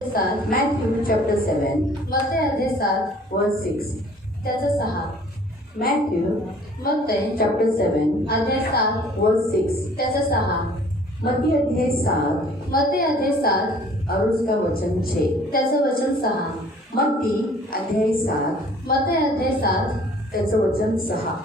7 Matthew chapter 7, मत्ते अध्याय 7 verse 6. त्याचं 6 Matthew मत्ते chapter 7, अध्याय 7 verse 6. त्याचं 6 मत्ती अध्याय 7 मत्ते अध्याय 7 और उसका वचन 6. त्याचं वचन 6 मत्ती अध्याय 7 मत्ते अध्याय 7 त्याचं वचन 6.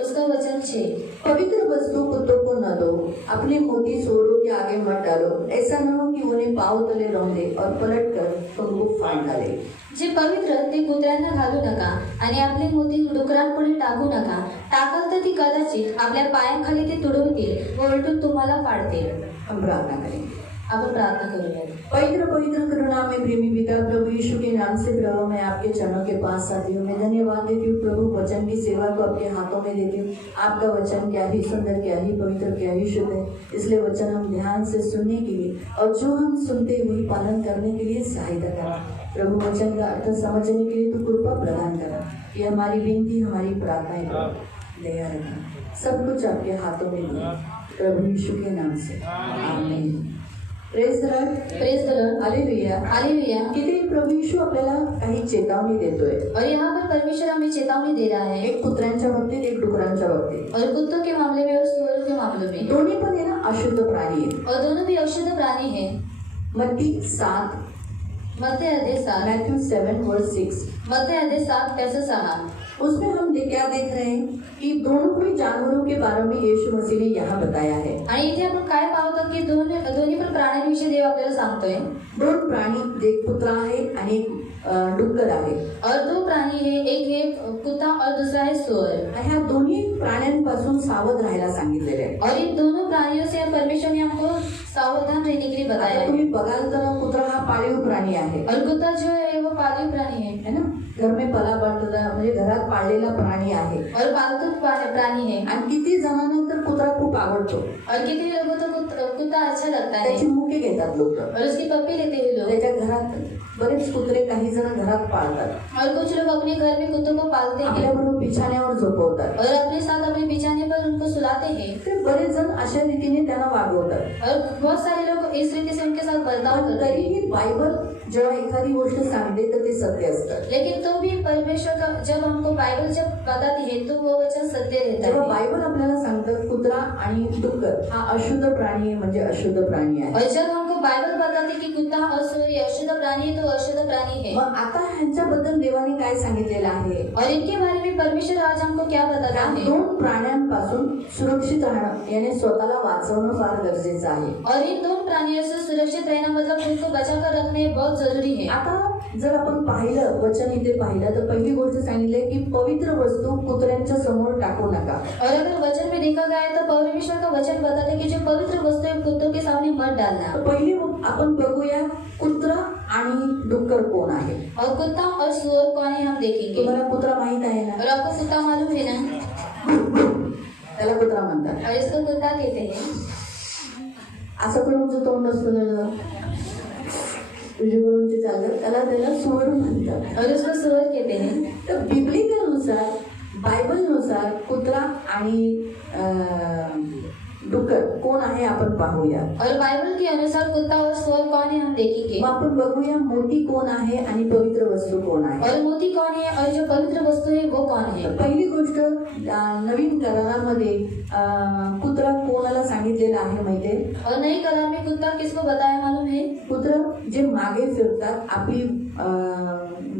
उसका वचन 6 पवित्र वस्तु कुत्तों को न दो, अपने मोती सूअरों के आगे मत डालो, ऐसा न हो कि उन्हें पाँव तले रौंदे और पलट कर तुमको फाड़ डाले. जे पवित्र ते कुत्र्यांना घालू नका आणि आपले मोती डुकरांपुढे टाकू नका. टाकाल तर ती कदाचित आपल्या पायांखाली ते तुडवतील व उलटून तुम्हाला फाडतील. हम प्रार्थना करें. आपण प्रार्थना करूया. पवित्र पवित्र करुणा में प्रेमी पिता प्रभु यीशु के नाम से प्रभु मैं आपके चरणों के पास आती हूँ. मैं धन्यवाद देती हूँ प्रभु, वचन की सेवा को आपके हाथों में देती हूँ. आपका वचन क्या ही सुंदर, क्या ही पवित्र, क्या ही शुद्ध है. इसलिए वचन हम ध्यान से सुनने के लिए और जो हम सुनते हुए पालन करने के लिए सहायता करा. प्रभु वचन का अर्थ समझने के लिए तो कृपा प्रदान करा. ये हमारी विनती, हमारी प्रार्थनाएं दया रखना. सब कुछ आपके हाथों में दिया प्रभु यीशु के नाम से, आमीन. Praise the Lord. Praise the Lord. Hallelujah. Hallelujah. तिथे प्रभु यीशु आपल्याला काही चेतावणी देतोय. और यहाँ पर परमेश्वर हमें चेतावनी दे रहा है, एक कुत्र्यांच्या बाबतीत, एक डुकरांच्या बाबतीत. और कुत्तों के मामले में और सुअरों के मामले में. दोन्ही पण आहे ना अशुद्ध प्राणी आहेत. और दोनों भी अशुद्ध प्राणी हैं. मत्ती 7, मत्ते अध्याय 7 मैथ्यू 7 वर्स 6. मत्ते अध्याय 7 त्याचं 6 उसमें हम क्या देख रहे हैं कि दोनों ही जानवरों के बारे में यीशु मसीह ने यहाँ बताया है. आणि इथे आपण काय पाहतो की दोन्ही पण प्राण्यांविषयी देव आपल्याला सांगतोय. दोन प्राणी, एक कुत्रा आहे आणि एक डुक्कर आहे. और दो प्राणी है, एक है कुत्ता और दूसरा है सुअर. ह्या दोन्ही प्राण्यांपासून सावध राहायला सांगितलेले आहे. और इन दोनों प्राणियों से परमेश्वर ने हमको सावधान रहने के लिए बताया आता है. तुम्ही बघाल तर कुत्रा हा पाळीव प्राणी आहे, और कुत्ता जो है वो पालतू प्राणी है ना. घर में पला पाळलेला म्हणजे घरात पाळलेला प्राणी आहे. और पालतू प्राणी है. आणि किती जणांना तर कुत्रा खूप आवडतो. और कितने लोगों तो कुत्ता अच्छा लगता है त्याची मुके घेतात लोक. और उसकी पप्पी लेते हैं लोग. त्याच्या घरात बरेच कुत्रे काही जण घरात पाळतात. और कुछ लोग अपने घर में कुत्तों को पालते हैं आपल्याबरोबर बिछाण्यावर झोपवतात. और अपने साथ अपने बिछाने पर उनको सुलाते हैं. ते बरेच जण अशा रीतीने त्यांना वागवतात. और बहुत सारे लोग इस रीति से उनके साथ बर्ताव पण करते हैं. तरीही बायबल जेव्हा एखादी गोष्ट सांगते तर ते सत्य असतं. लेकिन तो भी परमेश्वर का जब हमको बाइबल जब बताती है तो वो वचन सत्य रहता जेव्हा है. बायबल आपल्याला सांगतं कुत्रा आणि डुक्कर हा अशुद्ध प्राणी आहे म्हणजे अशुद्ध प्राणी आहे. और जब हमको बाइबल बताती कि कुत्ता और सूअर ये अशुद्ध प्राणी है तो अशुद्ध प्राणी है. मग आता ह्यांच्याबद्दल देवाने काय सांगितलेलं आहे. और इनके बारे में परमेश्वर आज हमको क्या बताता त्या है. दोन प्राण्यांपासून सुरक्षित राहणं याने स्वतःला वाचवणं फार गरजेचं आहे. और इन दोन प्राणियों से सुरक्षित रहना मतलब खुद को बचा कर रखना बहुत जरूरी है. आता जर आपण पाहिलं, वचन इथे पाहिलं तर पहिली गोष्ट सांगितली की पवित्र वस्तू कुत्र्यांच्या समोर टाकू नका. और अगर वचन में देखा गया है तो परमेश्वर का वचन बताता है कि जो पवित्र वस्तु है कुत्तों के सामने मत डालना. तर पहिली आपण बघूया कुत्रा आणि डुक्कर कोण आहे. और कुत्ता और सुअर कौन है हम देखेंगे. तुम्हाला कुत्रा माहित आहे ना. और आपको कुत्ता मालूम है ना. त्याला कुत्रा म्हणतात. और इसको कुत्ता कहते हैं. असं करून जो तोंड असतो ना तुझ्याकडून जे चाललं त्याला सुअर म्हणतात. और उसको सुअर कहते हैं. तर बिब्लिकल नुसार, बायबल नुसार कुत्रा आणि डुक्कर कोण आहे आपण पाहूया. और बाइबल के अनुसार कुत्ता और सुअर कौन है हम देखेंगे. मग आपण बघूया मोती कोण आहे आणि पवित्र वस्तू कोण आहे. और मोती कौन है और जो पवित्र वस्तु है वो कौन है. पहिली गोष्ट नवीन करारामध्ये कुत्रा कोणाला सांगितलेला आहे माहितीये. और नई करार में कुत्ता किसको बताया मालूम है. कुत्र जे मागे फिरतात, आपली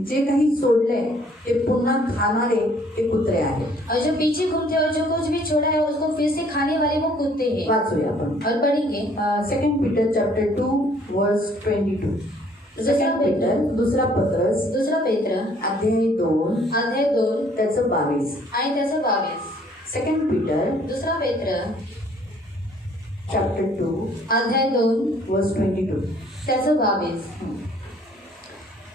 जे काही सोडलंय ते पुन्हा खाणारे ते कुत्रे आहेत. और जो पीछे घूमते और जो कुछ भी छोड़ा है उसको फिर से खाने वाले वो कुत्ते हैं. वाचूया आपण. और पढ़ेंगे 2 पीटर चॅप्टर 2 वर्स 22. 2 पीटर दूसरा पत्रस दूसरा पेत्र अध्याय 2 अध्याय 2 त्याचं 22. आणि त्याचं 22. 2 पीटर दुसरा पेत्र चॅप्टर 2 अध्याय 2 वर्स 22. त्याचं 22.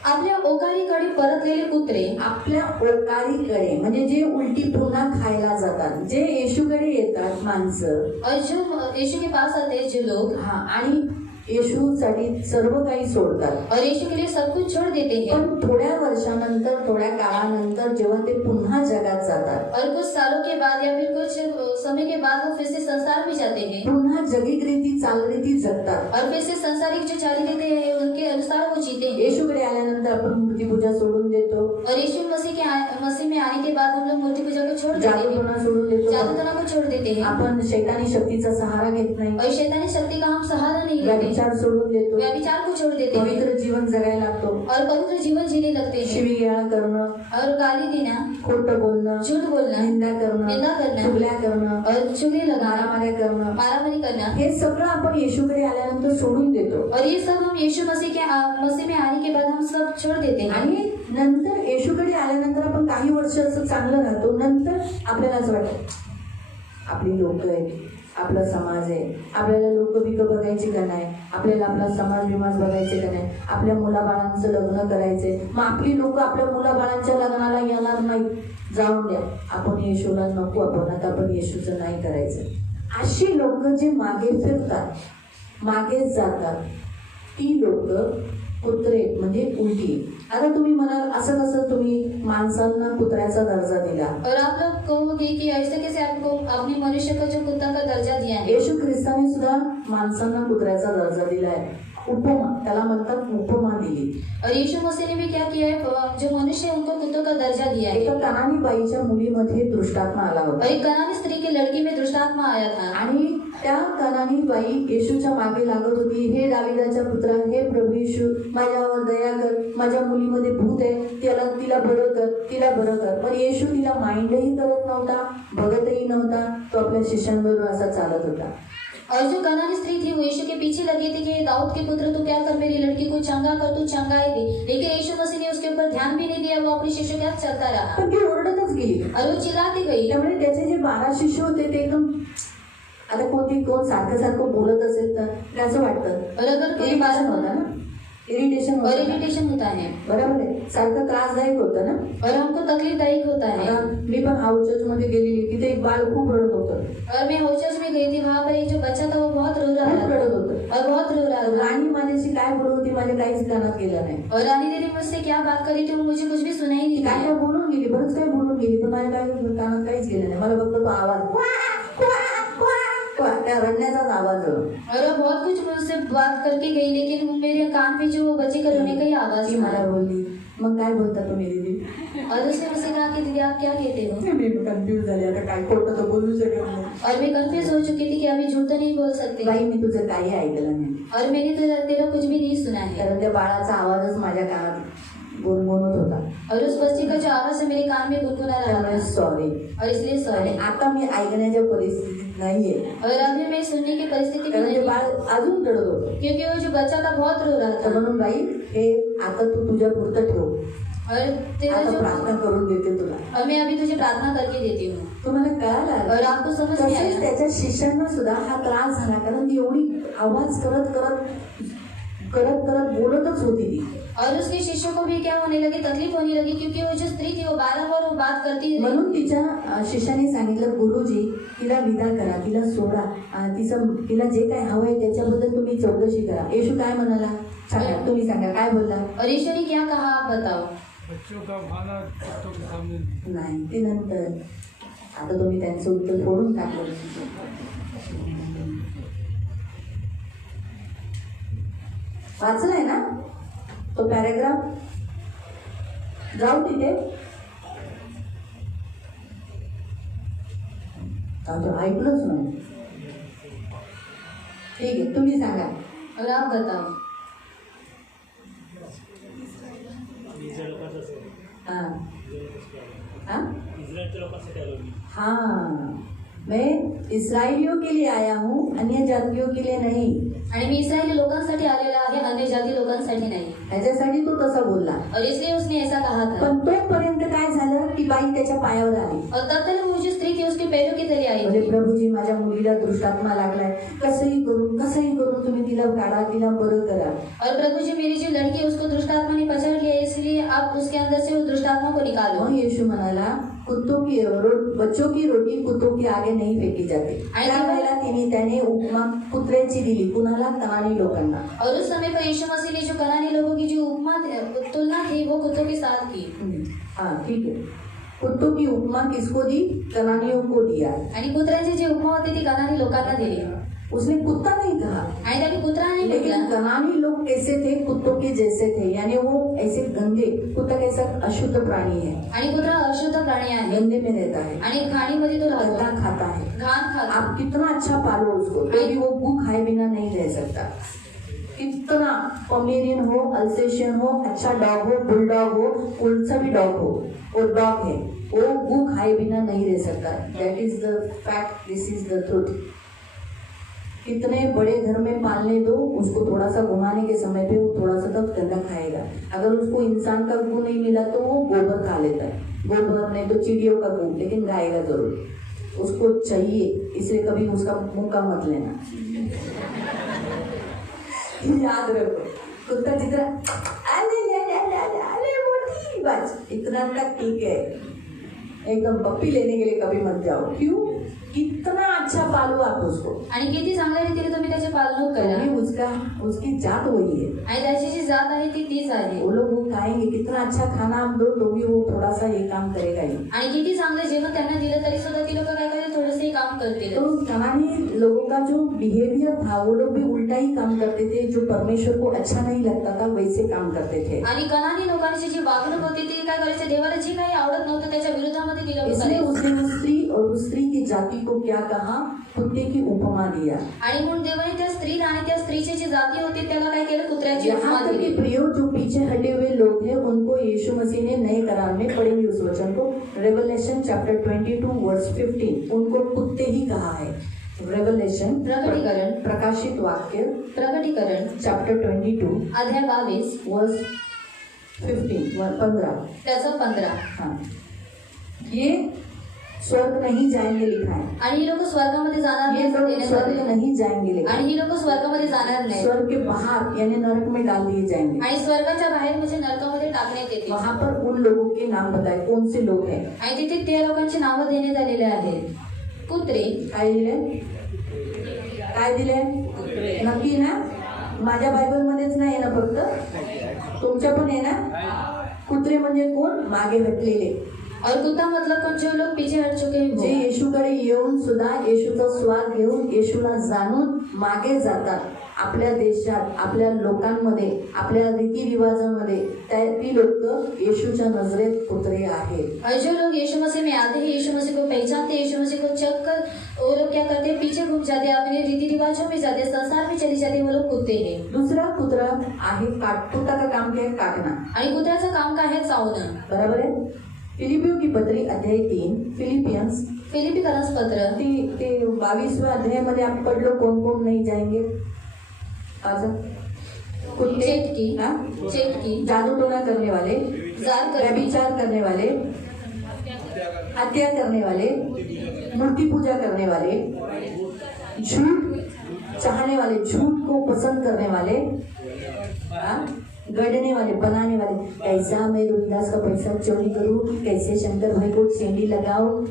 आपल्या ओकारीकडे परतलेले कुत्रे आपल्या ओकारीकडे म्हणजे जे उलटी पुन्हा खायला जातात, जे येशूकडे येतात माणसं, और जो यीशु के पास आते हैं जो लोग आणि येशूसाठी सर्व काही सोडतात. और यीशु के लिए सब कुछ छोड़ देते हैं. पण थोड्या वर्षानंतर, थोड्या काळानंतर जेव्हा ते पुन्हा जगात जातात, और कुछ सालों के बाद या फिर कुछ समय के बाद वो फिर से संसार में जाते हैं. पुन्हा जगिक रीती चालरीती जगतात. और फिर से संसारिक जो चाली रहते हैं उनके अनुसार वो जीते येशूकडे आल्यानंतर आपण मूर्तिपूजा सोडून देतो, और यीशु मसीह में आने के बाद हम लोग मूर्ति पूजा को छोड़ देते हैं, जादूटोणा सोडून देतो, जादूटोना को छोड़ देते हैं आपण शैतानी शक्तीचा सहारा घेत नाही, और शैतानी शक्ति का हम सहारा नहीं लेते, व्यभिचार सोडून देतो, व्यभिचार को छोड़ देते हैं पवित्र जीवन जगायला लागतो, और पवित्र जीवन जीने लगते हैं शिवीगाळ करणं, और गाली देना, खोटं बोलणं, झूठ बोलना, निंदा निंदा करणं, करणं, चुगल्या करणं, और चुगली लगाना, मारामाऱ्या करणं, मारामारी करना, हे सगळं आपण येशूकडे आल्यानंतर सोडून देतो. और ये सब हम यीशु मसीह में आने के बाद हम सब छोड़ देते हैं. आणि नंतर येशूकडे आल्यानंतर आपण काही वर्ष असं चांगलं राहतो, नंतर आपल्याला असं वाटतं आपली लोक आहेत, आपला समाज आहे, आपल्याला लोक बिक बघायचे का नाही, आपल्याला आपला समाज विमाज बघायचे का नाही, आपल्या मुलाबाळांचं लग्न करायचंय, मग आपली लोक आपल्या मुलाबाळांच्या लग्नाला येणार नाही, जाऊन द्या, आपण येशूला नको, आपण येशूचं नाही करायचं. अशी लोक जे मागे फिरतात, मागे जातात, ती लोक कुत्रे म्हणजे उलटी. आता तुम्ही म्हणाल असं कसं तुम्ही माणसांना कुत्र्याचा दर्जा दिला, और आप लोग कहोगे कि ऐसे कैसे आपको अपने मनुष्य को जो कुत्ता का दर्जा दिया है. येशू ख्रिस्ताने सुद्धा माणसांना कुत्र्याचा दर्जा दिलाय. उपमा, त्याला म्हणतात उपमा दिली. और यीशु मसीह ने भी क्या किया है, जो मनुष्य है उनको कुत्तों का दर्जा दिया है. एका कनानी बाईच्या मुलीमध्ये दृष्टात्मा आला और होता एक कनानी स्त्री की लड़की में दुष्टात्मा आया था. आणि त्या कनानी बाई येशूच्या मागे लागत होती, हे दाविदाच्या पुत्रा, हे प्रभू येशू, माझ्यावर दया कर, माझ्या मुलीमध्ये भूत आहे, तिला बरं कर, तिला बरं कर. पण येशू तिला माइंडही करत नव्हता, बघतही नव्हता, तो आपल्या शिष्यांबरोबर असा चालत होता. और जो कनानी स्त्री थी वो यीशु के पीछे लगी थी कि दाऊद के पुत्र तू क्या कर, मेरी लड़की को चंगा कर, तू चंगाई दे. लेकिन यीशु मसीह ने उसके ऊपर ध्यान भी नहीं दिया, वो अपने शिष्यों के साथ चलता रहा पण ती ओरडतच गेली. और वो चिल्लाती गई. त्यामुळे त्याचे जे 12 शिष्य होते ते एकदम, आता कोण सारखं बोलत असेल तर त्याचं वाटतं, और अगर कोई इरिटेशन होता ना, इरिटेशन और इरिटेशन होता है, बरोबर आहे, सारखं त्रासदायक होतं ना. और हमको तकलीफदायक होता है. आता मी पण हाऊस चर्च मध्ये गेलेली, तिथे एक बाळ खूप रडत होतं, और मैं हाउस चर्च में गई थी, वहाँ पर एक जो बच्चा था वो बहुत रो रहा खूप था रडत होतं. और बहुत रो रहा था. राणी माझ्याशी काय बोलत होती माझ्या काहीच कानात गेलं नाही. और रानी दीदी मुझसे क्या बात करी थी वो मुझे कुछ भी सुनाई नहीं काय दिया. काय बोलून गेली, बरंच काय बोलून गेली, पण माझ्या काय कानात काहीच गेलं नाही. मला फक्त तो आवाज, त्या रडण्याचाच आवाज. और वो बहुत कुछ मुझसे बात करके गई, लेकिन वो मेरे कान में जो बच्चे का रोने का ही आवाज ती मला था. बोलली, मग काय बोलता तुम्ही दीदी? और उसने मुझसे कहा कि दीदी आप क्या कहते हो. मी कन्फ्यूज झाले, आता काय खोटं तर बोलू शकत नाही. और मैं कंफ्यूज हो चुकी थी कि अभी झूठ तो नहीं बोल सकते. बाई मी तुझं काही ऐकलं नाही, और मैंने तो तेरा कुछ भी नहीं सुना है. कारण त्या बाळाचा आवाजच माझ्या कानात गुणगुणत होता. और उस बच्चे का जो आवाज है मेरे कान में गुनगुना रहा त्यामुळे था. सॉरी. और इसलिए सॉरी. आणि आता मी ऐकण्याच्या परिस्थितीत नाहीये, और अभी मैं सुनने की परिस्थिति में कारण ते नहीं बाळ हूँ, अजून रडत होतं. क्योंकि वो जो बच्चा था बहुत रो रहा तर था. म्हणून बाई, हे आता तू तुझ्या पुरतं ठेव, और तेरा आता जो प्रार्थना करून देते तुला. और मैं अभी तुझे प्रार्थना करके देती हूँ. तुम्हाला कळालं? और आपको समझ में तसेच आया. त्याच्या शिष्यांना सुद्धा हा त्रास झाला, कारण ती एवढी आवाज करत बोलतच होती ती. और उसके शिष्यों को भी क्या होने लगी, तकलीफ होने लगी, क्योंकि वो जो स्त्री थी वो बारंबार वो बात करती रही. म्हणून तिच्या शिष्याने सांगितलं, गुरुजी तिला विदा करा, तिला सोडा, तिला जे काय हवंय त्याच्याबद्दल तुम्ही चौकशी करा. येशू काय म्हणाला सांगा, तुम्ही सांगा काय बोलला? और यीशु ने क्या कहा आप बताओ. बच्चों का खाना कुत्तों के सामने नाही, ते नंतर. आता तुम्ही त्यांचं उत्तर फोडून टाकलं. वाचलंय ना तो पॅरेग्राफ? जाऊ तिथे, ऐकलंच नाही. ठीक आहे, तुम्ही सांगा. और आप बताओ. हाँ हाँ, मैं इसराइलियों के लिए आया हूँ, अन्य जातियों के लिए नहीं. आणि मी इस्रायली लोकांसाठी आलेला आहे, अन्य जाती लोकांसाठी नाही. ह्याच्यासाठी तो तसा बोलला. और इसलिए उसने ऐसा कहा था. पण तोपर्यंत काय झालं की बाई त्याच्या पायावर आली. और तब तक वो जो स्त्री थी उसके पैरों की तले आई म्हणजे थी. प्रभूजी, माझ्या मुलीला दृष्टात्मा लागलाय, कसंही करून तुम्ही तिला काढा, तिला बरं करा. और प्रभु जी, मेरी जो लड़की है उसको दुष्टात्मा ने पकड़ लिया, इसलिए आप उसके अंदर से उस दुष्टात्मा को निकालो. मग येशू म्हणाला, बच्चों की रोटी कुत्तों के आगे नहीं फेकी जाते. आणि त्यावेळेला त्याने उपमा कुत्र्याची दिली. कुणाला? कनानी लोकांना. और उस समय पर यीशु मसीह ने जो कनानी लोगों की जो उपमा तुलना थी वो कुत्तों के साथ की. हाँ ठीक है. कुत्तों की उपमा किसको दी? कनानियों को दिया. आणि कुत्र्यांची जी उपमा होती ती कनानी लोकांना दिली. उसने कुत्ता नहीं कहा, आणि त्याने कुत्रा नाही लेकिन म्हटला. कनानी लोग कैसे थे, कुत्तों के जैसे थे, यानी वो ऐसे गंदे, कुत्ता कैसा अशुद्ध प्राणी है, आणि कुत्रा अशुद्ध प्राणी आहे गंदे में रहता है, आणि घाणीमध्ये तो गंदा राहतो, खाता है. घाण खातो. आप कितना अच्छा पालो उसको, तो भी वो गू खाए बिना नहीं रह सकता. कितना पमेरियन हो, अल्सेशियन हो, अच्छा डॉग हो, बुलडॉग हो, कौन सा भी डॉग हो, और डॉग है, वो गू खाए बिना नहीं रह सकता. That is the fact, this is the truth. कितने बड़े घर में पालने दो, उसको थोड़ा सा घुमाने के समय पे वो थोड़ा सा तक गंदा खाएगा. अगर उसको इंसान का गू नहीं मिला तो वो गोबर खा लेता है, गोबर नहीं तो चिड़ियों का गू, लेकिन गाएगा जरूर. उसको चाहिए, इसलिए कभी उसका मुक्का मत लेना. याद रखो, कुत्ता जितना अले ले ले ले ले अले मोटी, बस इतना तक ठीक है. एकदम पप्पी लेने के लिए कभी मत जाओ. क्यों? कितना अच्छा पालो आप उसको, आणि किती चांगल्या रीतीने तुम्ही त्याची पालणूक करा. तुम्हें उसकी जात वही है. आणि त्याची जी जात आहे ती तीच आहे. वो लोग वो खाएंगे, कितना अच्छा खाना आप दो तो भी वो थोड़ा सा ये काम करेगा ही. आणि किती चांगलं जेवण त्यांना दिलं तरी सुद्धा ती लोक काय करतील, थोडंसं काम करतील. तो कनानी लोगों का जो बिहेवियर था, वो लोग भी उल्टा ही काम करते थे. जो परमेश्वर को अच्छा नहीं लगता था वैसे काम करते थे. आणि कनानी लोकांची जी वागणूक होती ती काय करायचे, देवाला जी काही आवडत नव्हतं त्याच्या विरोधामध्ये ती लोक इसलिए करायचे. उसने उस स्त्री और उस स्त्री की जाति को क्या कहा, कुत्ते की उपमा दिया. आणि म्हणून देवाने त्या स्त्रीला आणि त्या स्त्रीची जी जाती होती त्याला काय केलं, कुत्र्याची उपमा यहाँ तक कि दिली. प्रियो जो पीछे हटे हुए लोग हैं उनको यीशु मसीह ने नए करार में, पढ़ेंगे उस वचन को, रेवलेशन चैप्टर 22 वर्स 15, उनको कुत्ते ही कहा है. रेवलेशन प्रकटीकरण प्रकाशित वाक्य प्रकटीकरण चैप्टर 22 अध्याय 22 वर्स 15. त्याचं 15. हाँ, ये स्वर्ग नहीं जाएंगे लिखा है. आणि ही लोक स्वर्गामध्ये जाणार ये नाही असं लोग देण्यात स्वर्ग आलंय. नहीं जाएंगे लिखा है. आणि ही लोक स्वर्गामध्ये जाणार नाही स्वर्ग के बाहर यानी नरक में डाल दिए जाएंगे. आणि स्वर्गाच्या बाहेर म्हणजे नरकामध्ये टाकण्यात येते. वहां पर उन लोगों के नाम बताए, कौन से लोग हैं. आणि तिथे त्या लोकांची नावं देण्यात आलेले आहेत. कुत्रे, काय दिले, काय दिले, नक्की ना. माझ्या बायबल मध्येच नाही ना, फक्त तुमच्या पण आहे ना. कुत्रे म्हणजे कोण, मागे हटलेले, और कुत्ता मतलब कोण, जे लोक पीछे हट चुके हैं जे वो. येशूकडे येऊन सुद्धा येशूचा स्वाद घेऊन येशूला जाणून मागे जातात. आपल्या देशात, आपल्या लोकांमध्ये, आपल्या रीतिरिवाजामध्ये ती लोक येशूच्या नजरेत कुत्रे आहेत. और जो लोग यीशु मसीह में आते हैं, यीशु मसीह को पहचानते, यीशु मसीह को चक कर वो लोग क्या करते हैं, पीछे घूम जाते हैं, अपने रीति रिवाजों में जाते हैं, संसार में चले जाते हैं, वो लोग कुत्ते हैं. दुसरा कुत्रा आहे कुत्ता का काम क्या है, काटना. आणि कुत्र्याचं काम काय आहे, चावणं. बराबर है. फिलिपियों की पत्री अध्याय 3, फिलिपियन्स फिलिपिकरांस पत्र ते 22वें अध्याय मध्ये आप पढ़ लो, कौन कौन नहीं जाएंगे. आजा. कुत्ते, चेटकी, हाँ? चेटकी, जादू टोना करने वाले, जार करने, व्यभिचार करने वाले, हत्या करने वाले, मूर्ति पूजा करने वाले, झूठ चाहने वाले, झूठ को पसंद करने वाले, हाँ? गढ़ने वाले, बनाने वाले, कैसा मैं रोहिदास का पैसा चोरी करूं, कैसे शंकर भाई को सेंडी लगाऊं,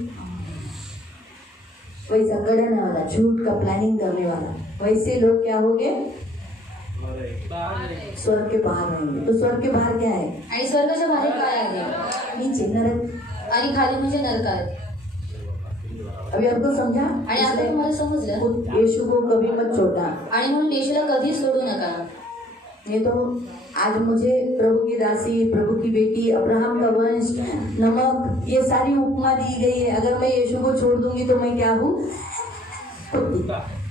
वैसा गढ़ने वाला, झूठ का प्लानिंग करने वाला, वैसे लोग क्या होंगे, स्वर्ग के बाहर रहेंगे. तो स्वर्ग के बाहर क्या है, आणि स्वर्गाच्या बाहेर काय आहे, नीचे नरक. आणि खाली म्हणजे नरकात. अभी आपको समझा. आणि आता तुम्हाला समजलं. यीशु को कभी मत छोड़ना. आणि म्हणून येशूला कधी सोडू नका. ये तो आज मुझे प्रभु की दासी, प्रभु की बेटी, अब्राहम का वंश, नमक, ये सारी उपमा दी गई है. अगर मैं यीशु को छोड़ दूंगी तो मैं क्या हूँ,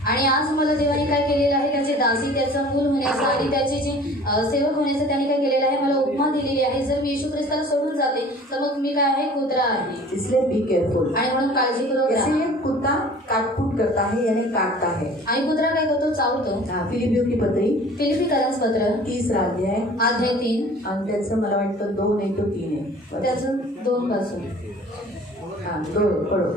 आणि आज मला देवाने काय केलेलं आहे, त्याचे दासी, त्याचं मूल होण्याचं आणि त्याचे जे सेवक होण्याचं त्याने काय केलेलं आहे, मला उपमा दिलेली आहे. जर मी येशू ख्रिस्ताला सोडून जाते तर मग मी काय आहे, कुत्रा आहे. इसलिए बी केयरफुल. आणि म्हणून काळजीपूर्वक ऐसे राहा. ये कुत्ता काटकूट करता है यानी काटता है. आणि कुत्रा काय करतो, चावतो. फिलिपियों की पत्री फिलिपिकरांस पत्र 3 अध्याय अध्याय 3 आणि त्याचं मला वाटतं 2 नाही तो 3 आहे. त्याचं 2 पासून. हा 2 पढो.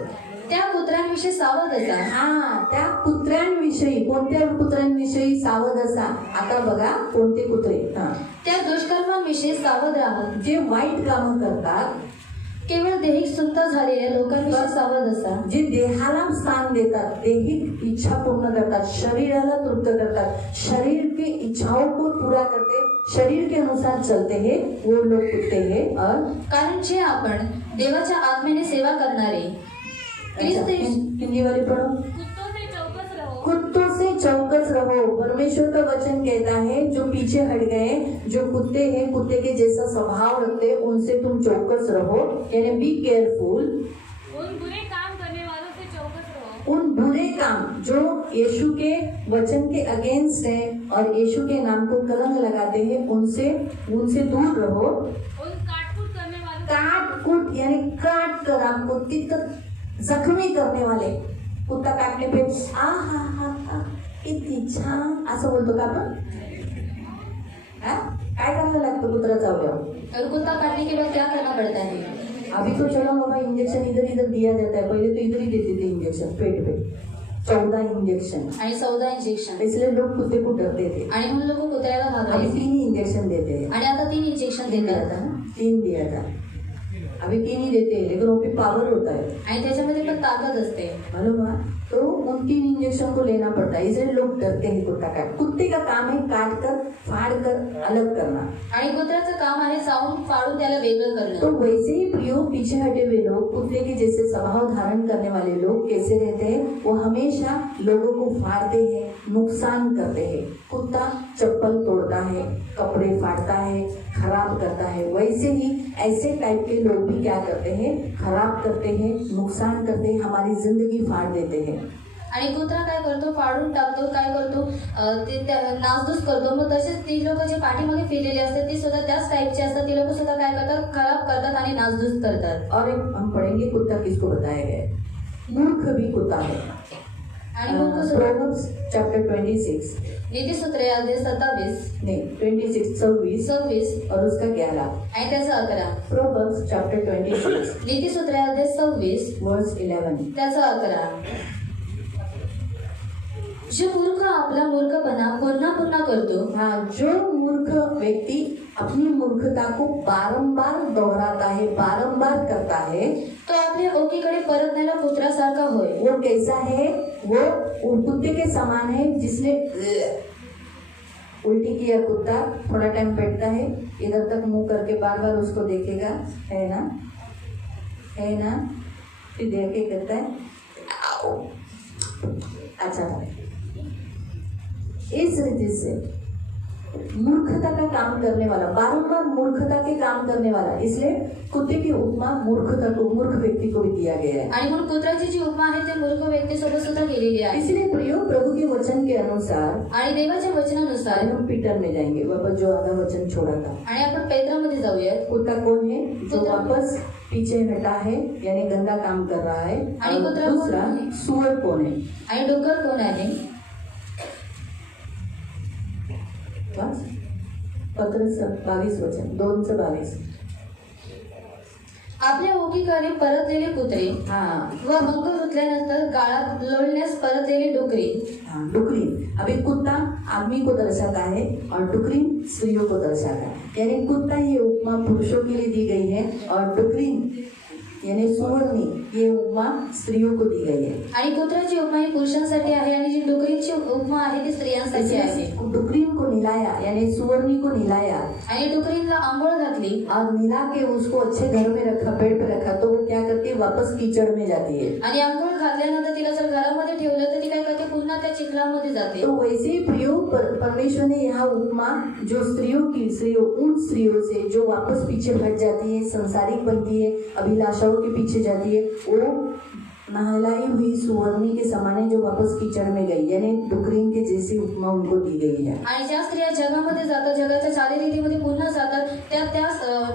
त्या कुत्र्यांविषयी सावध असा. हा, त्या कुत्र्यांविषयी, कोणत्या कुत्र्यांविषयी सावध असा. आता बघा कोणते कुत्रे. हा, त्या दुष्कर्मांविषयी सावध राहा. जे वाईट कामं करतात, केवळ देहिक सुद्धा झालेल्या लोकांविषयी सावध असा. जे देहाला स्थान देतात, देहिक इच्छा पूर्ण करतात, शरीराला तृप्त करतात, शरीर की इच्छाओं को पूरा करते, शरीर के अनुसार चलते हैं, वो लोग कुत्ते हैं. और कारण जे आपण देवाच्या आत्म्याने सेवा करणारे, ख्रिस्त येशू- हिंदी वाले पढ़ो. कुत्तों से चौकस रहो. कुत्तों से रहो। परमेश्वर का वचन कहता है जो पीछे हट गए, जो कुत्ते हैं, कुत्ते के जैसा स्वभाव रखते हैं, उनसे तुम चौकस रहो, यानी बी केयरफुल। उन बुरे काम करने वालों से चौकस रहो। उन बुरे काम जो यीशु के वचन के अगेंस्ट है और यीशु के नाम को कलंक लगाते हैं, उनसे दूर रहो। उन काटकूट करने वालों काट कूट यानी काट कर आपको तितर जखमी करने वाले, कुत्ता काटने पे आ हा हा हा किती छान असं बोलतो का आपण? हा? काय करायला लागतं कुत्रा चावल्यावर? और कुत्ता काटने के बाद क्या करना पड़ता है? अभी तो चलो बाबा इंजेक्शन इधर इधर दिया जाता है, पहले तो इधर ही देते थे इंजेक्शन पेट पे, 14 इंजेक्शन। आणि 14 इंजेक्शन इसलिए लोग कुत्ते को डरते थे। आणि म्हणून लोक कुत्र्याला अभी घाबरायचे 3 ही इंजेक्शन देते हैं। आणि आता 3 इंजेक्शन दिया देतात था ना, 3 दिया था, अभी 3 ही देते हैं, लेकिन वो भी पावर होता है, आणि त्याच्यामध्ये पण ताकद असते। मालूम है? तो उन 3 इंजेक्शन को लेना पड़ता है, इसलिए लोग डरते हैं कुत्ता काट। कुत्ते का काम है काट कर फाड़ कर अलग करना। आणि कुत्र्याचं काम आहे चावून फाडून त्याला वेगळं तो करणं। वैसे ही प्रियो पीछे हटे हुए लोग, कुत्ते के जैसे स्वभाव धारण करने वाले लोग कैसे रहते हैं? वो हमेशा लोगों को फाड़ते हैं, नुकसान करते हैं। कुत्ता चप्पल तोड़ता है, कपड़े फाड़ता है, खराब करता है, वैसे ही ऐसे टाइप के लोग भी क्या करते हैं? खराब करते हैं, नुकसान करते हैं, हमारी जिंदगी फाड़ देते हैं। आणि कुत्रा काय करतो? फाडून टाकतो, काय करतो? ते नासधूस करतो। मग तसेच ती लोक जे पाठीमागे फिरलेले असतात ती सुद्धा त्याच टाईपचे असतात। ती लोक सुद्धा काय करतात? खराब करतात आणि नासधूस करतात। और एक हम पढ़ेंगे कुत्ता किसको बताया गया है? मूर्ख भी कुत्ता है। आणि मग प्रोवर्ब्स चैप्टर 26 नीतिसूत्रे अध्याय 27 नहीं 26 26 26 और उसका 11। आणि त्याचा 11। प्रोवर्ब्स चैप्टर 26 नीतिसूत्रे अध्याय 26 वर्स 11। त्याचा 11। जो मूर्ख आपला मूर्खपणा पुन्हा पुन्हा करतो, हाँ, जो मूर्ख व्यक्ति अपनी मूर्खता को बारंबार दोहराता है, बारंबार करता है, तो आपल्या ओकीकडे परतण्याला कुत्र्यासारखा होय। वो कैसा है? वो कुत्ते के समान है जिसने उल्टी किया। कुत्ता थोड़ा टाइम बैठता है, इधर तक मुंह करके बार बार उसको देखेगा, है ना, है ना, फिर देख के कहता है आओ, अच्छा। इस रीति से मूर्खता का काम करने वाला, बारंबार मूर्खता के काम करने वाला, इसलिए कुत्ते की उपमा मूर्खता को, मूर्ख व्यक्ति को भी दिया गया है। आणि म्हणून कुत्र्याची जी उपमा आहे ते मूर्ख व्यक्तीसोबत सुद्धा केलेली आहे। इसलिए प्रियो प्रभु के वचन के अनुसार आणि देवाच्या वचनानुसार हम पीटर में जाएंगे, वापस जो आधा वचन छोड़ा था। आणि आपण पेत्रामध्ये जाऊयात। कुत्ता कौन है? जो वापस पीछे हटा है, यानी गंदा काम कर रहा है। आणि और कुत्रा दूसरा कौन है? सुअर कौन है? आणि डुक्कर कोण आहे? बस 22 वचन 2:22। आपल्या ओकीकडे परतलेले कुत्रे हाँ व मंग धुतल्यानंतर गाळात लोळण्यास परतलेली डुकरी। हाँ, डुकरीन। अभी कुत्ता आदमी को दर्शाता है और डुकरीन स्त्रियों को दर्शाता है, यानी कुत्ता ये उपमा पुरुषों के लिए दी गई है और डुकरीन यानी सुवर्णी ये उपमा स्त्रियों को दी गई है। आणि कुत्र्याची उपमा ही पुरुषांसाठी आहे आणि जी डुकरीची उपमा आहे ती स्त्रियांसाठी आहे। डुकरीन को निलाया यानी सुवर्णी को निलाया, आणि डुकरीला आंघोळ घातली और मिला के उसको अच्छे घर में रखा, बेड पे रखा, तो वो क्या करती है? वापस कीचड़ में जाती है। आणि आंघोळ घातल्यानंतर तिला जर घरामध्ये ठेवलं तर ती काय करते? पुन्हा त्या चिखलामध्ये जाते। तो वैसे ही प्रियो परमेश्वर ने यहाँ उपमा जो स्त्रियों उन स्त्रियों से जो वापस पीछे हट जाती है, संसारिक बनती है, अभिलाषाओं के पीछे जाती है, वो नहलाई हुई सुवर्णी के समान है जो वापस कीचड़ में गई, यानी डुकरीन के जैसी उपमा उनको दी गई है। आणि ज्या स्त्रिया जगामध्ये जातात, जगाच्या चालीरीतीमध्ये पुन्हा जातात, त्या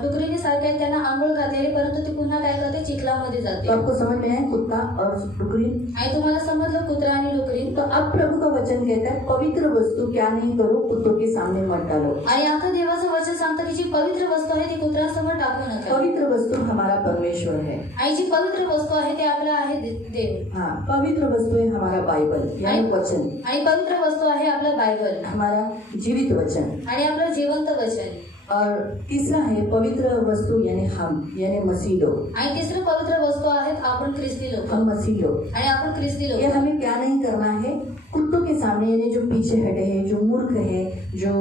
डुकरीने सारख्या त्यांना आंघोळ घातलेली, परंतु ती पुन्हा काय करते? चिखलामध्ये जाते। तो आपको समझ में आया कुत्ता और डुकरीन? आणि तुम्हाला समजलं कुत्रा आणि डुकरी? तो अब प्रभु का वचन कहता है पवित्र वस्तु क्या नहीं करो, कुत्तों के सामने मत डालो। आणि आता देवाचं वचन सांगतं की जी पवित्र वस्तू आहे ती कुत्र्यासमोर टाकू नका। पवित्र वस्तु हमारा परमेश्वर है। आणि जी पवित्र वस्तू आहे ते आपलं आहे देव। हाँ, पवित्र वस्तु है हमारा बाइबल यानी वचन, आणि पवित्र वस्तू आहे आपलं बायबल, हमारा जीवित वचन। आणि आपलं जिवंत वचन। और तीसरा है पवित्र वस्तु यानी हम यानी मसीह लोग। आणि तिसरं पवित्र वस्तू आहेत आपण ख्रिस्ती लोक हम मसीह लोग। आणि आपण ख्रिस्ती ये लोक। हमें क्या नहीं करना है, कुत्तों के सामने यानी जो पीछे हटे हैं, जो मूर्ख है, जो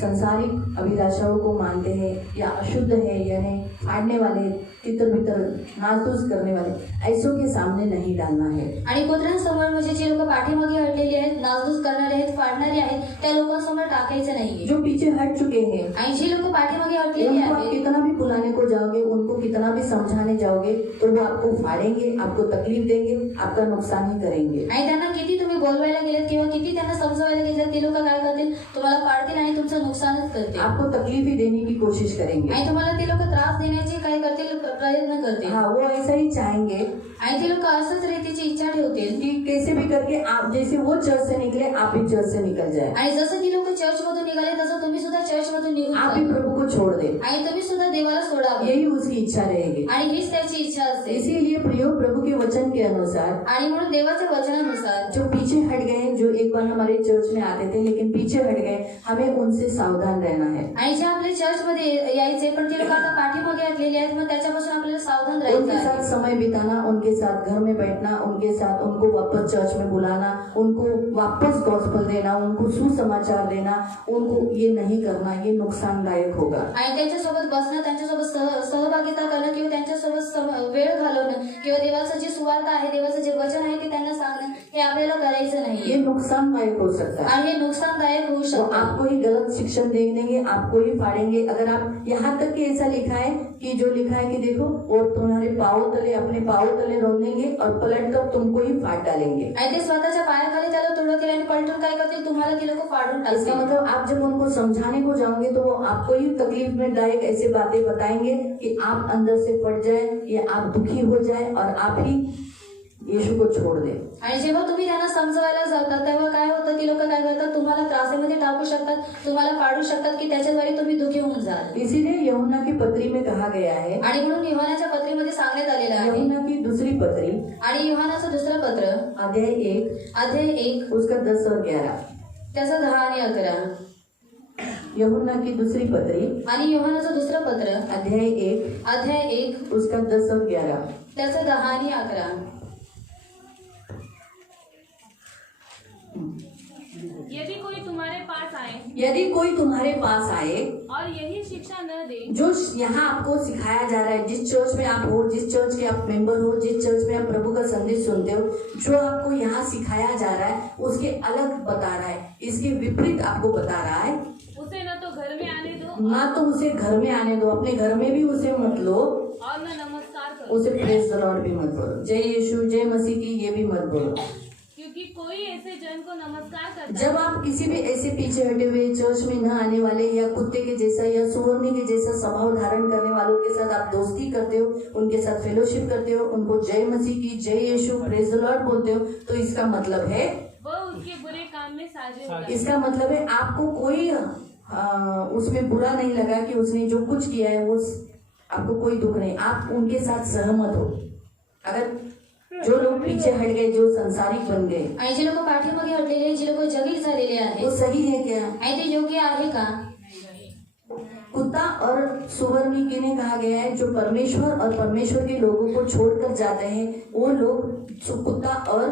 संसारिक अभिलाषाओं को मानते हैं या अशुद्ध है यानी फाड़ने वाले, तितर बितर नासधूस करने वाले, ऐसों के सामने नहीं डालना है। आणि कुत्र्यांसमोर म्हणजे जे लोक पाठीमागे हटलेली आहेत, नासधूस करणारे आहेत, फाडणारे आहेत, त्या लोकांसमोर टाकायचं नाहीये। जो पीछे हट चुके हैं आणि जे लोक पाठीमागे हटलेली उनको आप आहेत कितना भी बुलाने को जाओगे, उनको कितना भी समझाने जाओगे तो वो आपको फाड़ेंगे, आपको तकलीफ देंगे, आपका नुकसान ही करेंगे। आणि त्यांना किती तुम्ही बोलवायला गेलेत किंवा किती त्यांना समजवायला गेलेत, ते लोक काय करतील, तुम्हाला पाडतील आणि तुमचं नुकसानच करतील आपको तकलीफ ही देने की कोशिश करेंगे। आणि तुम्हाला ते लोक त्रास देण्याची काय करतील, प्रयत्न करतील हाँ, वो ऐसा ही चाहेंगे आणि ते लोक असंच रीतीची इच्छा ठेवतील कि कैसे भी करके आप जैसे वो चर्च से निकले आप भी चर्च से निकल जाए, आणि जसं ती लोक चर्च मधून निघाले तसं तुम्ही सुद्धा चर्च मधून निघून आप भी जा. प्रभु को छोड़ दे। आणि तुम्ही सुद्धा देवाला सोडावे यही उसकी इच्छा रहेगी। आणि हीच त्याची इच्छा असते इसीलिए प्रियो प्रभु के वचन के अनुसार आणि म्हणून देवाच्या वचनानुसार जो पीछे हट गए, जो एक बार हमारे चर्च में आते थे लेकिन पीछे हट गए, हमें उनसे सावधान रहना है। आणि जे आपल्या चर्च मध्ये यायचे पण ते लोक आता पाठीमागे हटलेले आहेत, मग त्याच्यापासून आपल्याला सावधान उनके राहायचं साथ आहे समय बिताना, उनके साथ घर में बैठना, उनके साथ उनको वापस चर्च में बुलाना, उनको वापस गॉस्पेल देना, उनको सुसमाचार देना, उनको ये नहीं करना, ये नुकसानदायक होगा। आणि त्यांच्यासोबत बसणं, त्यांच्यासोबत सहभागिता करणं किंवा त्यांच्यासोबत वेळ घालवणं किंवा देवाचं जे सुवार्थ आहे, देवाचं जे वचन आहे ते त्यांना सांगणं, हे आपल्याला करायचं ये नाही नुकसानदायक हो सकता है। आणि हे नुकसानदायक होऊ तो शकतं। आपको ही गलत शिक्षण दे देंगे, आपको ही फाड़ेंगे। अगर आप यहाँ तक कि ऐसा लिखा है कि जो लिखा है कि देखो और तुम्हारे पाँव तले, अपने पाँव तले रोनेंगे और पलट कर तुमको ही फाड़ डालेंगे। आणि ते स्वतःच्या पायाखाली त्याला तोडतील आणि पलटून काय करतील, तुम्हाला ती लोक फाडून इसका टाकतील। मतलब आप जब उनको समझाने को जाओगे तो वो आपको ही तकलीफ में दायक ऐसे बातें बताएंगे कि आप अंदर से फट जाए या आप दुखी हो जाए और आप ही यीशु को छोड़ दे। आणि जेव्हा तुम्ही त्यांना समजवायला जातात तेव्हा काय होतं, ती लोक काय करतात, तुम्हाला त्रासामध्ये टाकू शकतात, तुम्हाला पाडू शकतात की त्याच्याद्वारे तुम्ही दुखी होऊन जाल। इसीलिए यूहन्ना की पत्री में कहा गया है, आणि म्हणून युहानाच्या पत्रीमध्ये सांगण्यात आलेलं आहे, यूहन्ना की दूसरी पत्री आणि युहानाचं दुसरं पत्र अध्याय 1 अध्याय 1 उसका 10 और 11। त्याचा 10 आणि 11 यूहन्ना की दूसरी पत्री आणि युहानाचं दुसरं पत्र अध्याय 1 अध्याय 1 उसका 10 और 11। त्याचं 10 आणि 11। यदि कोई तुम्हारे पास आए यदि कोई तुम्हारे पास आए और यही शिक्षा न दे जो यहाँ आपको सिखाया जा रहा है, जिस चर्च में आप हो, जिस चर्च के आप मेंबर हो, जिस चर्च में आप प्रभु का संदेश सुनते हो, जो आपको यहाँ सिखाया जा रहा है उसके अलग बता रहा है, इसके विपरीत आपको बता रहा है, उसे न तो घर में आने दो ना तो उसे घर में आने दो, अपने घर में भी उसे मत लो, और न नमस्कार करो, उसे प्रेज द लॉर्ड भी मत बोलो, जय यीशु जय मसीह की ये भी मत बोलो। क्योंकि कोई ऐसे जन को नमस्कार करता जब आप किसी भी ऐसे पीछे हटे हुए चर्च में न आने वाले या कुत्ते के जैसा या सुवर्णी के जैसा स्वभाव धारण करने वालों के साथ आप दोस्ती करते हो, उनके साथ फेलोशिप करते हो, उनको जय मसीह की जय यीशु प्रेज द लॉर्ड बोलते हो, तो इसका मतलब है, वह उसके बुरे काम में साझे होता है। इसका मतलब है आपको कोई उसमें बुरा नहीं लगा कि उसने जो कुछ किया है वो आपको कोई दुख नहीं, आप उनके साथ सहमत हो। अगर जो लोग पीछे हट गए, जो संसारिक बन गए, आणि जे लोक पाठीमागे हटलेले, जे लोक जगील झालेले वो आहेत, सही है क्या? आणि ते योग्य आहे का? कुत्ता और सुवर्णी के ने कहा गया है, जो परमेश्वर और परमेश्वर के लोगों को छोड़कर जाते हैं वो लोग कुत्ता और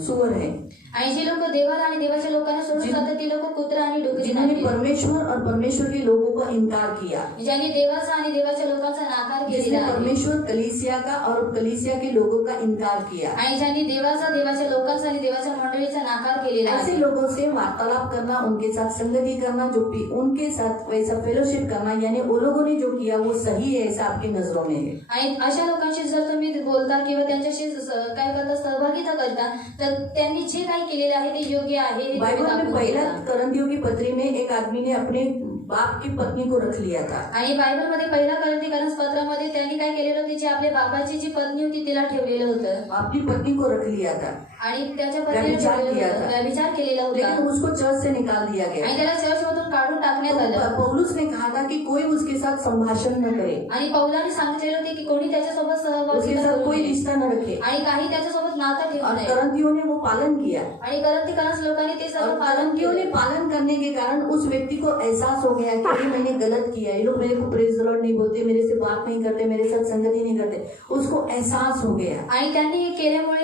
सुअर है। आणि जे लोक देवाला आणि देवाच्या लोकांना सोडून जातात ते लोक कुत्रा आणि डुकरी जिन्होंने आहेत, परमेश्वर और परमेश्वर के लोगों का इनकार किया, ज्यांनी देवाचा आणि देवाच्या लोकांचा नाकार जिसने केलेला आहे, परमेश्वर कलीसिया का और कलीसिया के लोगों का इनकार किया, आणि ज्यांनी देवाचा, देवाच्या लोकांचा आणि देवाच्या मंडळीचा नाकार केलेला ऐसे आहे, लोगों से वार्तालाप करना, उनके साथ संगति करना, जो उनके साथ वैसा फेलोशिप करना, यानी वो लोगों ने जो किया वो सही है ऐसा आपकी नजरों में है। आणि अशा लोकांशी जर तुम्ही बोलता किंवा त्यांच्याशी काय करता, सहभागिता करता, तर त्यांनी जे काही केलेले आहे ते योग्य आहे हे बाइबल तुम्ही में दाखवून पहला देता। करंथियों की पत्री में एक आदमी ने अपने बाप की पत्नी को रख लिया था, आणि बायबलमध्ये पहिला करंथीकरण पत्रामध्ये त्यांनी काय केलेलं होतं, जी आपल्या बाबाची जी पत्नी होती तिला ठेवलेलं होतं, अपनी पत्नी को रख लिया था। आणि त्याच्या व्यभिचार किया था। व्यभिचार केलेला होता लेकिन उसको चर्च से निकाल दिया आणि गया। त्याला चर्चमधून काढून टाकण्यात आलं पौलुस ने कहा था कि कोई उसके साथ संभाषण न करे, आणि पौलाने सांगितलेले होते की कोणी त्याच्यासोबत उसके सहभागिता साथ करू कोई नये रिश्ता न रखे। आणि काही त्याच्यासोबत नातं ठेवू और नये करंथियों ने वो पालन किया। आणि करंथीकरांस लोकांनी ते और सर्व पालन करंथियों ने केलं पालन करने के कारण उस व्यक्ति को एहसास हो गया कि अरे मैंने गलत किया, ये लोग मेरे को प्रेज द लॉर्ड नहीं बोलते, मेरे से बात नहीं करते, मेरे साथ संगति नहीं करते, उसको एहसास हो गया। आणि त्यांनी हे केल्यामुळे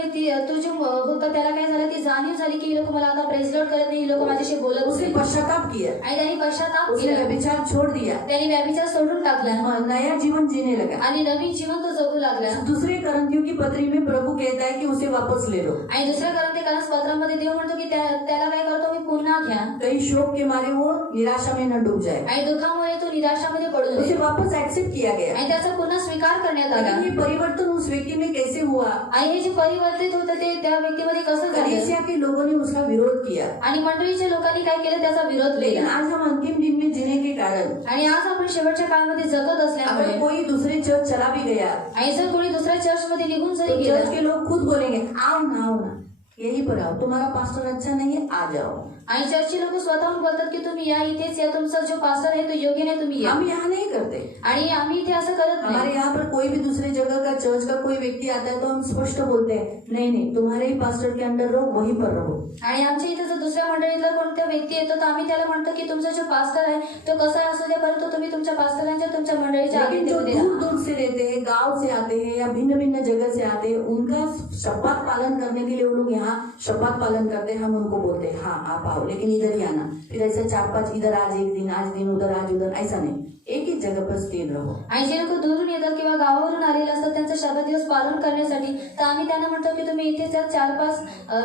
तो जो होता त्याला काय झालं ती जाणीव झाली की ही लोक मला आता प्रेज लॉर्ड करत नाही, ही लोक माझ्याशी बोलत उसने नाही पश्चाताप किया, आणि त्यांनी पश्चाताप उसने केला व्यभिचार छोड़ दिया, त्यांनी व्यभिचार सोडून टाकला नया जीवन जीने लगा। आणि नवीन जीवन तो जगू लागला दूसरे करंथियों की पत्री में प्रभु कहता है कि उसे वापस ले लो। आणि दुसऱ्या करंथीकरांस पत्रामध्ये देव म्हणतो की त्याला काय करतो मी पुन्हा घ्या कई शोक के मारे वो निराशा में न डूब जाए, आणि दुःखामुळे तो निराशामध्ये पडू उसे नये वापस एक्सेप्ट किया गया। आणि त्याचा पुन्हा स्वीकार करण्यात आला लेकिन ये परिवर्तन उस व्यक्ति में कैसे हुआ? आणि हे जे परिवर्तित होतं ते त्या व्यक्तीमध्ये कसं झालं कलीसिया के लोगों ने उसका विरोध किया। आणि मंडळीच्या लोकांनी काय केलं त्याचा विरोध लेकिन केला आज हम अंतिम दिन में जीने के कारण आणि आज आपण शेवटच्या काळामध्ये जगत अगर असल्यामुळे कोई दूसरे चर्च चला भी गया आणि जर कोणी दुसऱ्या चर्चमध्ये निघून तो जरी चर्च गेला के लोग खुद बोलेंगे आओ ना यही पर आओ, तुम्हारा पास्टर अच्छा नहीं है, आ जाओ। आणि चर्चचे लोक स्वतःहून बोलतात की तुम्ही या इथेच या, तुमचा जो पास्टर आहे तो योग्य नाही, तुम्ही या हम यहाँ नहीं करते। आणि आम्ही इथे असं करत हमारे नाही यहाँ पर कोई भी दूसरे जगह का चर्च का कोई व्यक्ति आता है तो हम स्पष्ट बोलते हैं नहीं तुम्हारे ही पास्टर के अंडर रहो, वहीं पर रहो। आणि आमच्या इथे जर दुसऱ्या मंडळीतला कोणत्या व्यक्ती येतो तर आम्ही त्याला म्हणतो की तुमचा जो पास्टर आहे तो कसा असू द्या, परंतु तुम्ही तुमच्या पास्टरांच्या तुमच्या मंडळीच्या लेकिन जो आज्ञेमध्ये दूर राहा। दूर से रहते हैं, गांव से आते हैं या भिन्न भिन्न जगह से आते हैं, उनका शपथ पालन करने के लिए वो लोग यहाँ शपथ पालन करते हैं। हम उनको बोलते हैं हाँ आप आओ, लेकिन इधर ही आना। फिर ऐसे 4-5 इधर आज एक दिन, आज दिन उधर, आज उधर, ऐसा नहीं, एक ही जगह पर स्थिर रहो। आणि जे लोक दूरून येतात किंवा गावावरून आलेले असतात त्यांचं शब्द दिवस पालन करण्यासाठी तर आम्ही त्यांना म्हणतो की तुम्ही इथे 4-5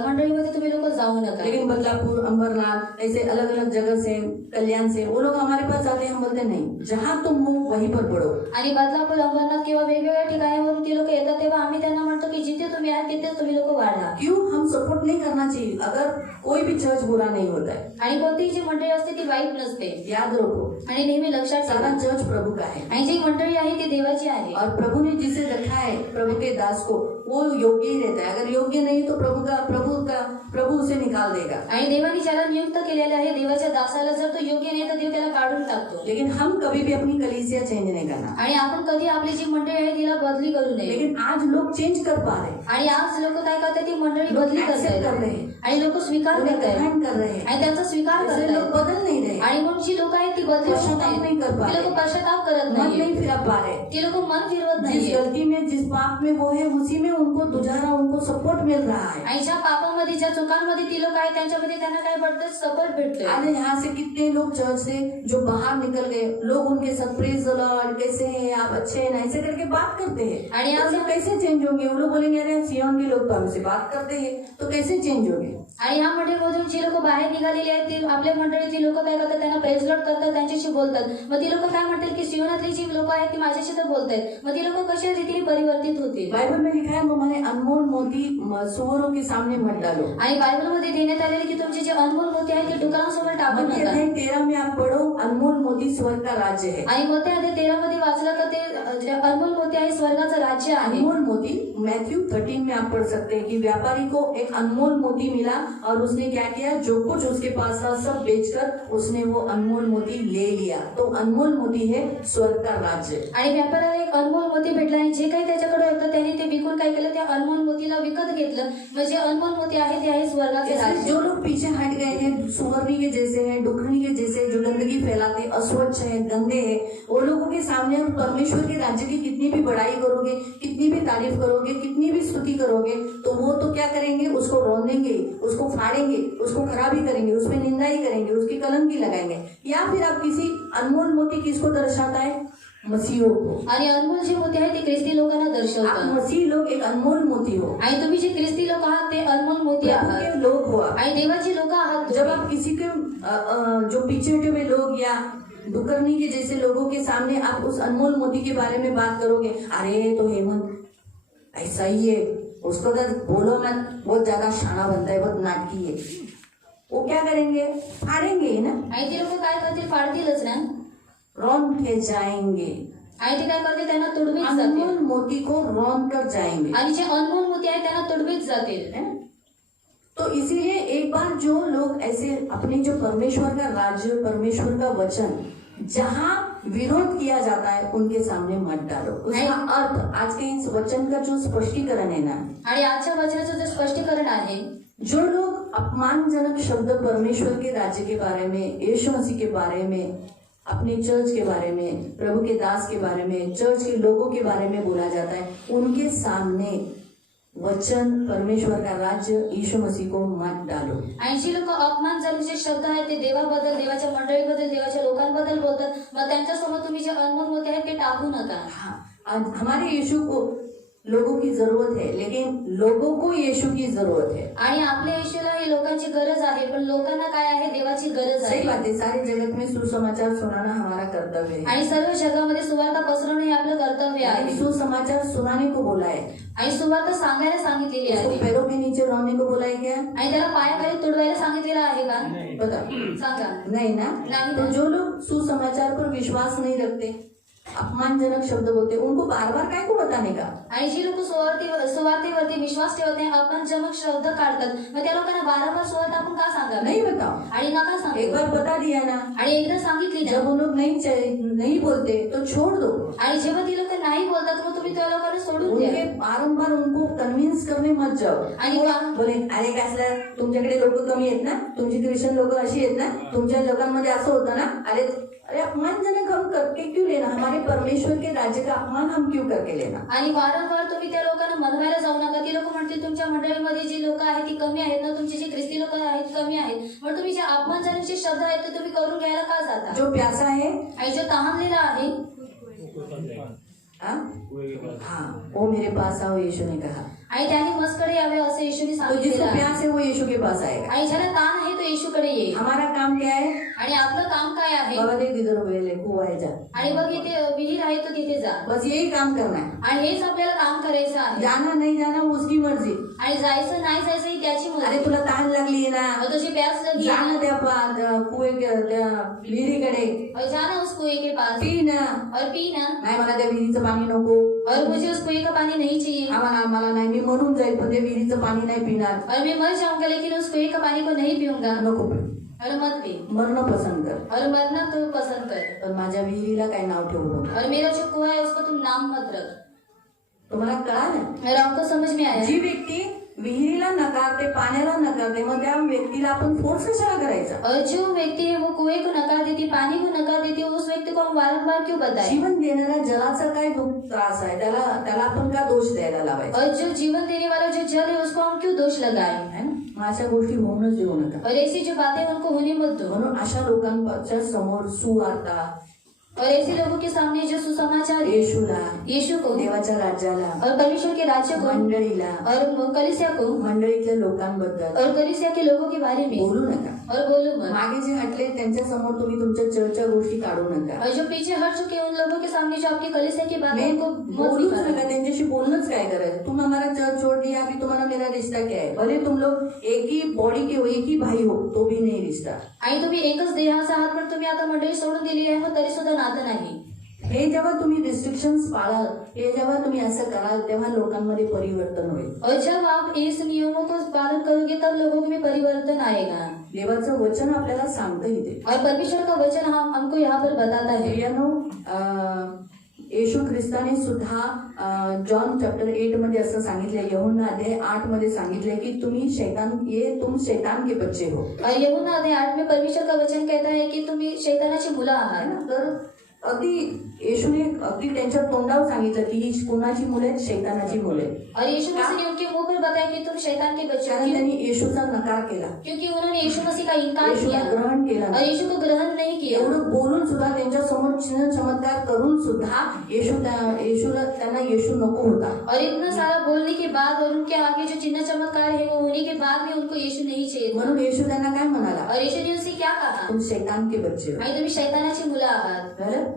मंडळीमध्ये तुम्ही लोक जाऊ नका। लेकिन बदलापुर, अंबरनाथ ऐसे अलग अलग जगह से, कल्याण से वो लोग हमारे पास आते हैं, हम बोलते नहीं जहाँ तुम हो वहीं पर पढ़ो। आणि बदलापूर, अंबरनाथ किंवा वेगवेगळ्या ठिकाणावरून ती लोक येतात तेव्हा आम्ही त्यांना म्हणतो की जिथे तुम्ही आहात तिथेच तुम्ही लोक वाढा। क्यों? हम सपोर्ट नहीं करना चाहिए। अगर कोई भी चर्च बुरा नहीं होता है, आणि कोणतीही जी मंडळी असते ती वाईट नसते याद रखो आणि नेहमी लक्षात सारा ठेवा चर्च प्रभु का है आणि जी मंडळी आहे ती देवाची आहे और प्रभु ने जिसे रखा है प्रभु के दास को वो योग्य ही रहता है। अगर योग्य नहीं तो प्रभु उसे निकाल देगा। आणि देवाने ज्याला नियुक्त केलेलं आहे देवाच्या दासाला जर तो योग्य नाही तर देव त्याला काढून टाकतो। लेकिन हम कभी भी अपनी कलीसिया चेंज नहीं करना। आणि आपण कधी आपली जी मंडळी आहे तिला बदली करू नये। लेकिन आज लोग चेंज कर पा रहे हैं, आणि आज लोक काय करतात ती मंडळी बदली accept कर रहे करतात हैं, आणि लोक स्वीकार उन्हें करतायत ग्रहण कर रहे हैं, आणि त्यांचा स्वीकार ऐसे लोग करतायत बदल नहीं रहे, आणि मग जी लोक आहेत ती बदली पश्चाताप नहीं कर पा ती रहे, लोक पश्चाताप करत मन नाही नहीं फिरा पा रहे। ती लोक मन फिरवत जिस नाही गलती में, जिस पाप में वो है उसी में उनको दुजारा, उनको सपोर्ट मिल रहा है। आणि ज्या पापामध्ये ज्या चुकांमध्ये ती लोक आहेत त्यांच्यामध्ये त्यांना काय पडतं सपोर्ट भेटतोय। आज यहाँ से कितने लोग चर्च से जो बाहर निकल गए, लोग उनके साथ प्रेज द लॉर्ड, कैसे हैं आप, अच्छे हैं, ऐसे करके बात करते हैं। आणि तो आज लोग कैसे चेंज होंगे? वो लोग बोलेंगे अरे सियोन के लोग तो हमसे बात करते हैं, तो कैसे चेंज होंगे? आणि या मंडळीमधून जी लोक बाहेर निघालेली आहेत ती आपल्या मंडळीची लोक काय करतात त्यांना प्रेज लॉर्ड करतात, त्यांच्याशी बोलतात। मग ती लोक काय म्हणतात की सियोनातली जी लोक आहेत ती माझ्याशी तर बोलतायत, मग ती लोक कशा रीतीने परिवर्तित होतील? बाइबल में लिखा है तुम्हारे अनमोल मोती सुअरों के सामने मत डालो। आणि बायबलमध्ये देण्यात आलेले की तुमचे जे अनमोल मोती आहेत ते डुकरांसमोर टाकू मत्ती नका। अध्याय 13 में आप पढ़ो, अनमोल मोती स्वर्ग का राज्य है। आणि मग त्या 13 मध्ये वाचलं तर ते जे अनमोल मोती आहे स्वर्गाचं राज्य आहे। अनमोल मोती मैथ्यू 13 में आप पढ़ सकते हैं कि व्यापारी को एक अनमोल मोती मिला और उसने क्या किया, जो कुछ उसके पास था सब बेचकर उसने वो अनमोल मोती ले लिया। तो अनमोल मोती है स्वर्ग का राज्य। आणि व्यापाऱ्याला एक अनमोल मोती भेटला आणि जे काही त्याच्याकडे होतं त्याने ते विकून काय केलं, त्या अनमोल मोतीला विकत घेतलं। म्हणजे अनमोल मोती आहे ते आहे स्वर्गाचे इसलिए राज्य। जो लोग पीछे हट गए हैं, सुअरनी के जैसे हैं, डुकरनी के जैसे, जो गंदगी फैलाते, अस्वच्छ है, गंदे हैं, वो लोगों के सामने हम परमेश्वर के राज्य की कितनी भी बड़ाई करोगे, कितनी भी तारीफ करोगे, कितनी भी स्तुति करोगे, तो वो तो क्या करेंगे, उसको रौंदेंगे, उसको फाड़ेंगे, उसको खराबी करेंगे, उसमें निंदाई करेंगे, उसकी कलंकी लगाएंगे। या फिर आप किसी अनमोल मोती किसको दर्शाता है? मसीहों को। आणि अनमोल जे मोती आहे ते ख्रिस्ती लोकांना आप दर्शवतात। मसीह लोग एक अनमोल मोती हो, आणि तुम्ही जे ख्रिस्ती लोक आहात ते अनमोल मोती प्रभु आहात के लोग हो आप। आणि देवाची लोक आहात जब तुम्ही। आप किसी के जो पीछे हटे हुए लोग या डुकरनी के जैसे लोगों के सामने आप उस अनमोल मोती के बारे में बात करोगे, अरे तो हेमंत ऐसा ही है, उसको तो बोलो मत, बहुत ज्यादा शाना बनता है, बहुत नाटकी है, वो क्या करेंगे, फाड़ेंगे ना, आणि ते लोक काय करतील, फाडतीलच ना, रौंद के जाएंगे। आणि ते काय करतील, त्यांना तुडवीत अनमोल जातील मोती को रौंद कर जाएंगे। आणि जे अनमोल मोती आहे त्यांना तुडवीत जातील। है ना? तो इसीलिए एक बार जो लोग ऐसे अपने जो परमेश्वर का राज्य, परमेश्वर का वचन जहाँ विरोध किया जाता है उनके सामने मत डालो। उसका अर्थ आज के इस वचन का जो स्पष्टीकरण है ना, आणि आजच्या वचनाचं जे स्पष्टीकरण आहे, जो लोग अपमानजनक शब्द परमेश्वर के राज्य के बारे में, यीशु मसीह के बारे में, अपने चर्च के बारे में, प्रभु के दास के बारे में, चर्च के लोगों के बारे में बोला जाता है, उनके सामने वचन, परमेश्वर का राज्य, यीशु मसीह को मत डालो। आणि जी लोक अपमानजनक जे शब्द आहेत ते देवाबद्दल, देवाच्या मंडळीबद्दल, देवाच्या लोकांबद्दल बोलतात, मग त्यांच्यासमोर तुम्ही जे अनमोल होते आहेत ते टाकू नका। आज हमारे यीशु को लोगों की जरूरत है, लेकिन लोगों को यीशु की जरूरत है। आणि आपल्या येशूला ही लोकांची गरज आहे, पण लोकांना काय आहे, देवाची गरज सही आहे। बात है, सारे जगत में सुसमाचार सुनाना हमारा कर्तव्य है। आणि सर्व जगामध्ये सुवार्ता पसरवणं हे आपलं कर्तव्य आहे। लेकिन सुसमाचार सुनाने को बोला है, आणि सुवार्ता सांगायला सांगितलेली उसको आहे, पैरों के नीचे रोने को बोला है क्या? आणि त्याला पायाखाली तुडवायला सांगितलेलं आहे का? बता, सांगा। नहीं ना। नहीं तो ना। जो लोग सुसमाचार पर विश्वास नहीं रखते, अपमानजनक शब्द बोलते, उनको बार बार काय को बताने का? आणि जी लोक सुवार्तेवरती विश्वास ठेवत नाही, अपमानजनक शब्द काढतात, मग त्या लोकांना वारंवार सुवार्ता आपण का सांगावी? नहीं बताओ, आणि नका एक सांगू। बार बता दिया ना। आणि एकदा सांगितली जब ना, वो लोग नहीं बोलते तो छोड़ दो। आणि जेव्हा ती लोक नाही बोलतात मग तुम्ही त्या लोकांना सोडून द्या। उनके बारंबार उनको कन्विन्स करने मत जाओ। आणि बोले अरे कसलं, तुमच्याकडे लोक कमी आहेत ना, तुमची ख्रिश्चन लोक अशी आहेत ना, तुमच्या लोकांमध्ये असं होतं ना, अरे अपमानजनक हम करके क्यों लेना, हमारे परमेश्वर के राज्य का अपमान हम क्यों करके लेना? आणि वारंवार तुम्ही त्या लोकांना मनवायला जाऊ नका। ती लोक म्हणतील तुमच्या मंडळीमध्ये जी लोक आहेत ती कमी आहेत ना, तुमची जी ख्रिस्ती लोक आहेत कमी आहेत, मग तुम्ही जे अपमानजनक जे शब्द आहेत ते तुम्ही करून घ्यायला का जाता? जो प्यासा है, आणि जो तहानलेला आहे, हाँ, वो मेरे पास आओ, यीशु ने कहा। आणि त्याने मस्कडे यावे असे येशूने तो सांगितलेलं जिसको आहे। प्यास है वो यीशु के पास आएगा। आणि ज्याला ताण आहे तो येशूकडे येईल। हमारा काम क्या है? आणि आपलं काम काय आहे? बाबा देख इधर वेल है, कुआ है, जा। आणि बघ इथे विहीर आहे तो तिथे जा। बस यही काम करना है। आणि हेच आपल्याला काम करायचं आहे। जाना नहीं जाना वो उसकी मर्जी। आणि जायचं नाही जायचं ही त्याची अरे मर्जी। तुला ताण लागली आहे ना, और तुझी प्यास लगी जा ना है, त्या कुए त्या विहिरीकडे, और जाना उस कुएं के पास पी ना। और पी ना। नाही मला त्या विहिरीचं पाणी नको, और मुझे उस कुएं का पानी नहीं चाहिए, मला नाही, मी मरून जाईल पण त्या विहिरीचं पाणी नाही पिणार। और मैं मर जाऊंगा लेकिन उस कुएं का पानी को नहीं पीऊंगा। नको पिऊ, और मत पी, मरणं पसंत कर, और मरना तो पसंद कर, पण माझ्या विहिरीला काय नाव ठेवू नको। और मेरा जो कुआं है उसको तुम नाम मत रख। तुम्हाला कळालं? और आपको समझ में आया? जी व्यक्ती विहिरीला नकारते, पाण्याला नकारते, मग त्या व्यक्तीला आपण फोर्स कशाला करायचा? और जो व्यक्ति है वो कुएं को नकार देती, पानी को नकार देती, उस व्यक्ति को हम वारंवार क्यों बताएं? जीवन देणाऱ्या जलाचा काय दुःख त्रास आहे, त्याला आपण का दोष द्यायला लावायचा? और जो जीवन देने वाला जो जल है उसको हम क्यों दोष लगाएं? है ना? मग अशा गोष्टी होऊनच देऊ नका। और ऐसी जो बातें हैं, उनको होने मत दो। म्हणून अशा लोकांच्या समोर सुवार्ता, और ऐसे लोगों के सामने जो सुसमाचार है, येशूला, यीशु को देवाच्या राज्याला, और परमेश्वर के राज्य को मंडळीला, और कलीसिया को मंडळीतल्या लोकांबद्दल और कलीसिया के लोगों के बारे में बोलू नका। और बोलो मत। मागे जे हटले त्यांच्या समोर तुम्ही तुमच्या चर्चच्या गोष्टी काढू नका। और जो पीछे हट चुके हैं उन लोगों के सामने जो आपकी कलीसिया की बातें हैं, मैं उनको मत बोलूच दिखाना। नका, त्यांच्याशी बोलणंच काय करायचं? तुम हमारा चर्च छोड़ दिया, अभी तुम्हारा मेरा रिश्ता क्या है? भले तुम लोग एक ही बॉडी के हो, एक ही भाई हो, तो भी नहीं रिश्ता। आणि तुम्ही एकच देहाचा आहात, पण तुम्ही आता मंडळी सोडून दिली आहे, मग तरी सुद्धा नातं नाही। हे जेव्हा तुम्ही रिस्ट्रिक्शन्स पाळाल, हे जेव्हा तुम्ही असं कराल, तेव्हा लोकांमध्ये परिवर्तन होईल। और जब आप इस नियमों को पालन करोगे तब लोगों में परिवर्तन आएगा। देवाचं वचन आपल्याला सांगतं इथे। और परमेश्वर का वचन हमको यहाँ पर बताता है। प्रियानो, येशू ख्रिस्ताने सुद्धा जॉन चॅप्टर 8 मध्ये असं सांगितलंय, यूहन्ना अध्याय 8 मध्ये सांगितलंय की तुम शैतान के बच्चे हो। और यूहन्ना अध्याय 8 में परमेश्वर का वचन कहता है कि तुम्ही शैतानाची मुलं है आहात। ना? तर अगदी येशूने अगदी त्यांच्या तोंडावर सांगितलं की ही कोणाची मुलं आहेत? शैतानाची मुलं आहेत। और यीशु मसीह ने उनके मुंह पर बताया कि तुम शैतान के बच्चे हो। कारण त्यांनी येशूचा नकार केला, क्योंकि उन्होंने यीशु मसीह का इनकार येशूला किया ग्रहण केला और नाही। यीशु को ग्रहण नहीं किया। एवढं बोलून सुद्धा त्यांच्या समोर चिन्ह चमत्कार करून सुद्धा येशूला त्यांना येशू नको होता। और इतना सारा बोलने के बाद और उनके आगे जो चिन्ह चमत्कार है वो होने के बाद में उनको यीशु नहीं चाहिए। म्हणून येशू त्यांना काय म्हणाला? और यीशु ने उनसे क्या कहा? तुम शैतान के बच्चे हो। आणि तुम्ही शैतानाची मुलं आहात। बरं?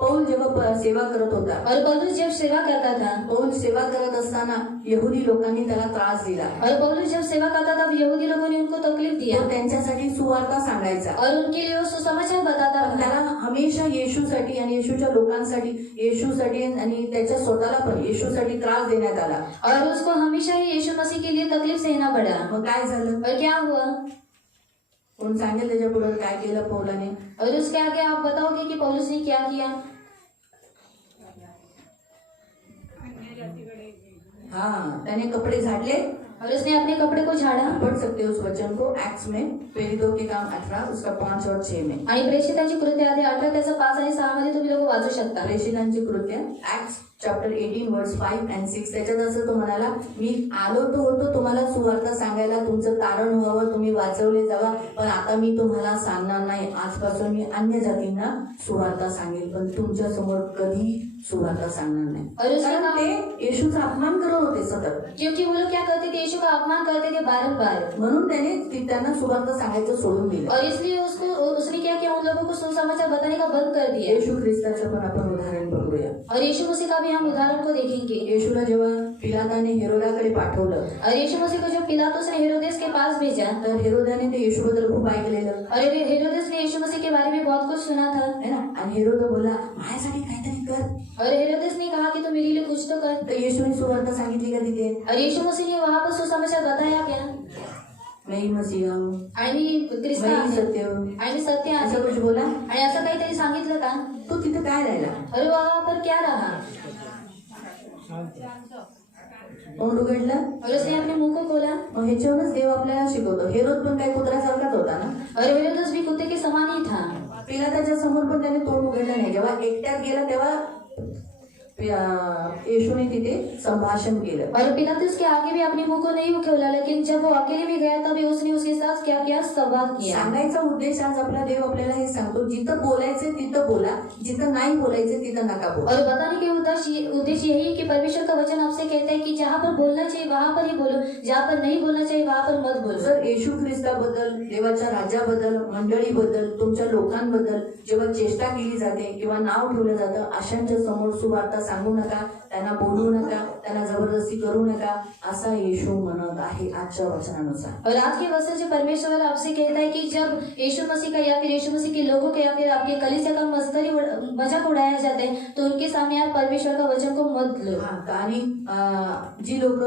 पौल जेव्हा सेवा करत होता, और पौलुस जब सेवा करता था, पौल सेवा करत असताना यहुदी लोकांनी त्याला त्रास दिला. और पौलुस जब सेवा करता था यहूदी लोगों ने उनको तकलीफ दिया तो त्यांच्यासाठी सुवार्ता सांगायचा. और उनके लिए वो सुसमाचार बताता पण था. त्याला हमेशा येशूसाठी आणि येशूच्या लोकांसाठी, येशूसाठी आणि त्याच्या स्वतःला पण येशूसाठी त्रास देण्यात आला. और उसको हमेशा ही यीशु मसीह के लिए तकलीफ सहना पड़ा. मग काय झालं? और क्या हुआ? कोण सांगेल त्याच्या पुढे काय केलं पौलाने? और उसके आगे आप बताओगे कि पौलुस ने क्या किया? हाँ, त्याने कपडे झाडले. और उसने अपने कपड़े को झाड़ा. पढ़ सकते हो उस वचन को एक्ट्स में, प्रेरितों के काम 18 उसका 5 और 6 में. आणि प्रेषितांची कृत्य आधी 18 त्याचा 5 आणि 6 मध्ये तुम्ही लोक वाचू शकता. प्रेषितांची कृत्य ऍक्ट्स चॅप्टर 18 वर्स 5 and 6. त्याच्यात असं तो म्हणाला, मी आलो तो होतो तुम्हाला सुवार्ता सांगायला, तुमचं तारण व्हावं, तुम्ही वाचवले जावा, पण आता मी तुम्हाला सांगणार नाही. आजपासून मी अन्य जातींना सुवार्ता सांगेल, पण तुमच्या समोर कधी सुवार्ता सांगणार नाही. और उसका कारण ते येशूचा अपमान करत होते सतत. क्योंकि वो लोग क्या करते थे? यीशु का अपमान करते थे बारंबार. म्हणून त्याने त्यांना सुवार्ता सांगायचं सोडून दिलं. और इसलिए उसने क्या किया? उन लोगों को सुसमाचार बताने का बंद कर दिया. येशू ख्रिस्ताचं पण आपण उदाहरण बघूया. और यीशु मसीह का भी हम उदाहरण को देखेंगे. येशूला जेव्हा पिलाताने हेरोदाकडे पाठवलं, और यीशु मसीह को जब पिलातुस ने हेरोदेस के पास भेजा, तर हेरोदाने ते येशूबद्दल खूप ऐकलेलं और हेरोदेस ने यीशु मसीह के बारे में बहुत कुछ सुना था. है ना. आणि हेरोद बोलला, माझ्यासाठी काहीतरी कर. और हेरोदेस ने कहा कि तू मेरे लिए कुछ तो कर. तर येशूने सुवार्ता सांगितली का तिथे? और यीशु मसीह ने वहां पर सुसमाचार बताया क्या? मैं मसीहा हूँ, आणि ख्रिस्त मैं आहे. सत्य हूँ, आणि सत्य आहे. असं कुछ बोला. आणि असं काहीतरी सांगितलं का? तो तिथे काय राहिला? और वहां पर क्या रहा? तोंड उघडलं. और उसने अपने मुंह को खोला. मग ह्याच्यावरच देव आपल्याला शिकवतो. हेरोद पण काही कुत्र्यासारखाच होता ना. और हेरोदेस भी कुत्ते के समान ही था. पिलाताच्या समोर पण त्याने तोंड उघडलं नाही. जेव्हा एकट्यात गेला तेव्हा येशूने तिथे संभाषण केलं. और पिलातुस के आगे भी अपने मुंह को नहीं खोला, लेकिन जब वो अकेले में गया तभी उसने उसके साथ क्या किया? संवाद किया. सांगायचा उद्देश आज आपला देव आपल्याला हे सांगतो, जिथं बोलायचं तिथं बोला, जिथं नाही बोलायचं तिथं नका बोला. और बताने के उद्देश्य यही है कि परमेश्वर का वचन आपसे कहता है कि जहाँ पर बोलना चाहिए वहां पर ही बोलो, जहाँ पर नहीं बोलना चाहिए वहां पर मत बोलो. जर येशू ख्रिस्ताबद्दल, देवाच्या राज्याबद्दल, मंडळीबद्दल, तुमच्या लोकांबद्दल जेव्हा चेष्टा केली जाते किंवा नाव ठेवलं जातं, अशांच्या समोर सुवार्ता सांगू नका, त्यांना बोलू नका, त्यांना जबरदस्ती करू नका, असा येशू म्हणत आहे आजच्या वचनानुसार. और आज के वचन से परमेश्वर आपसे कहता है कि जब यीशु मसीह का या फिर यीशु मसीह के लोगों के या फिर आपके कलीसिया का मजाक उड़ाया जाता है, तो उनके सामने आप परमेश्वर का वचन को मत लो. आणि जी लोक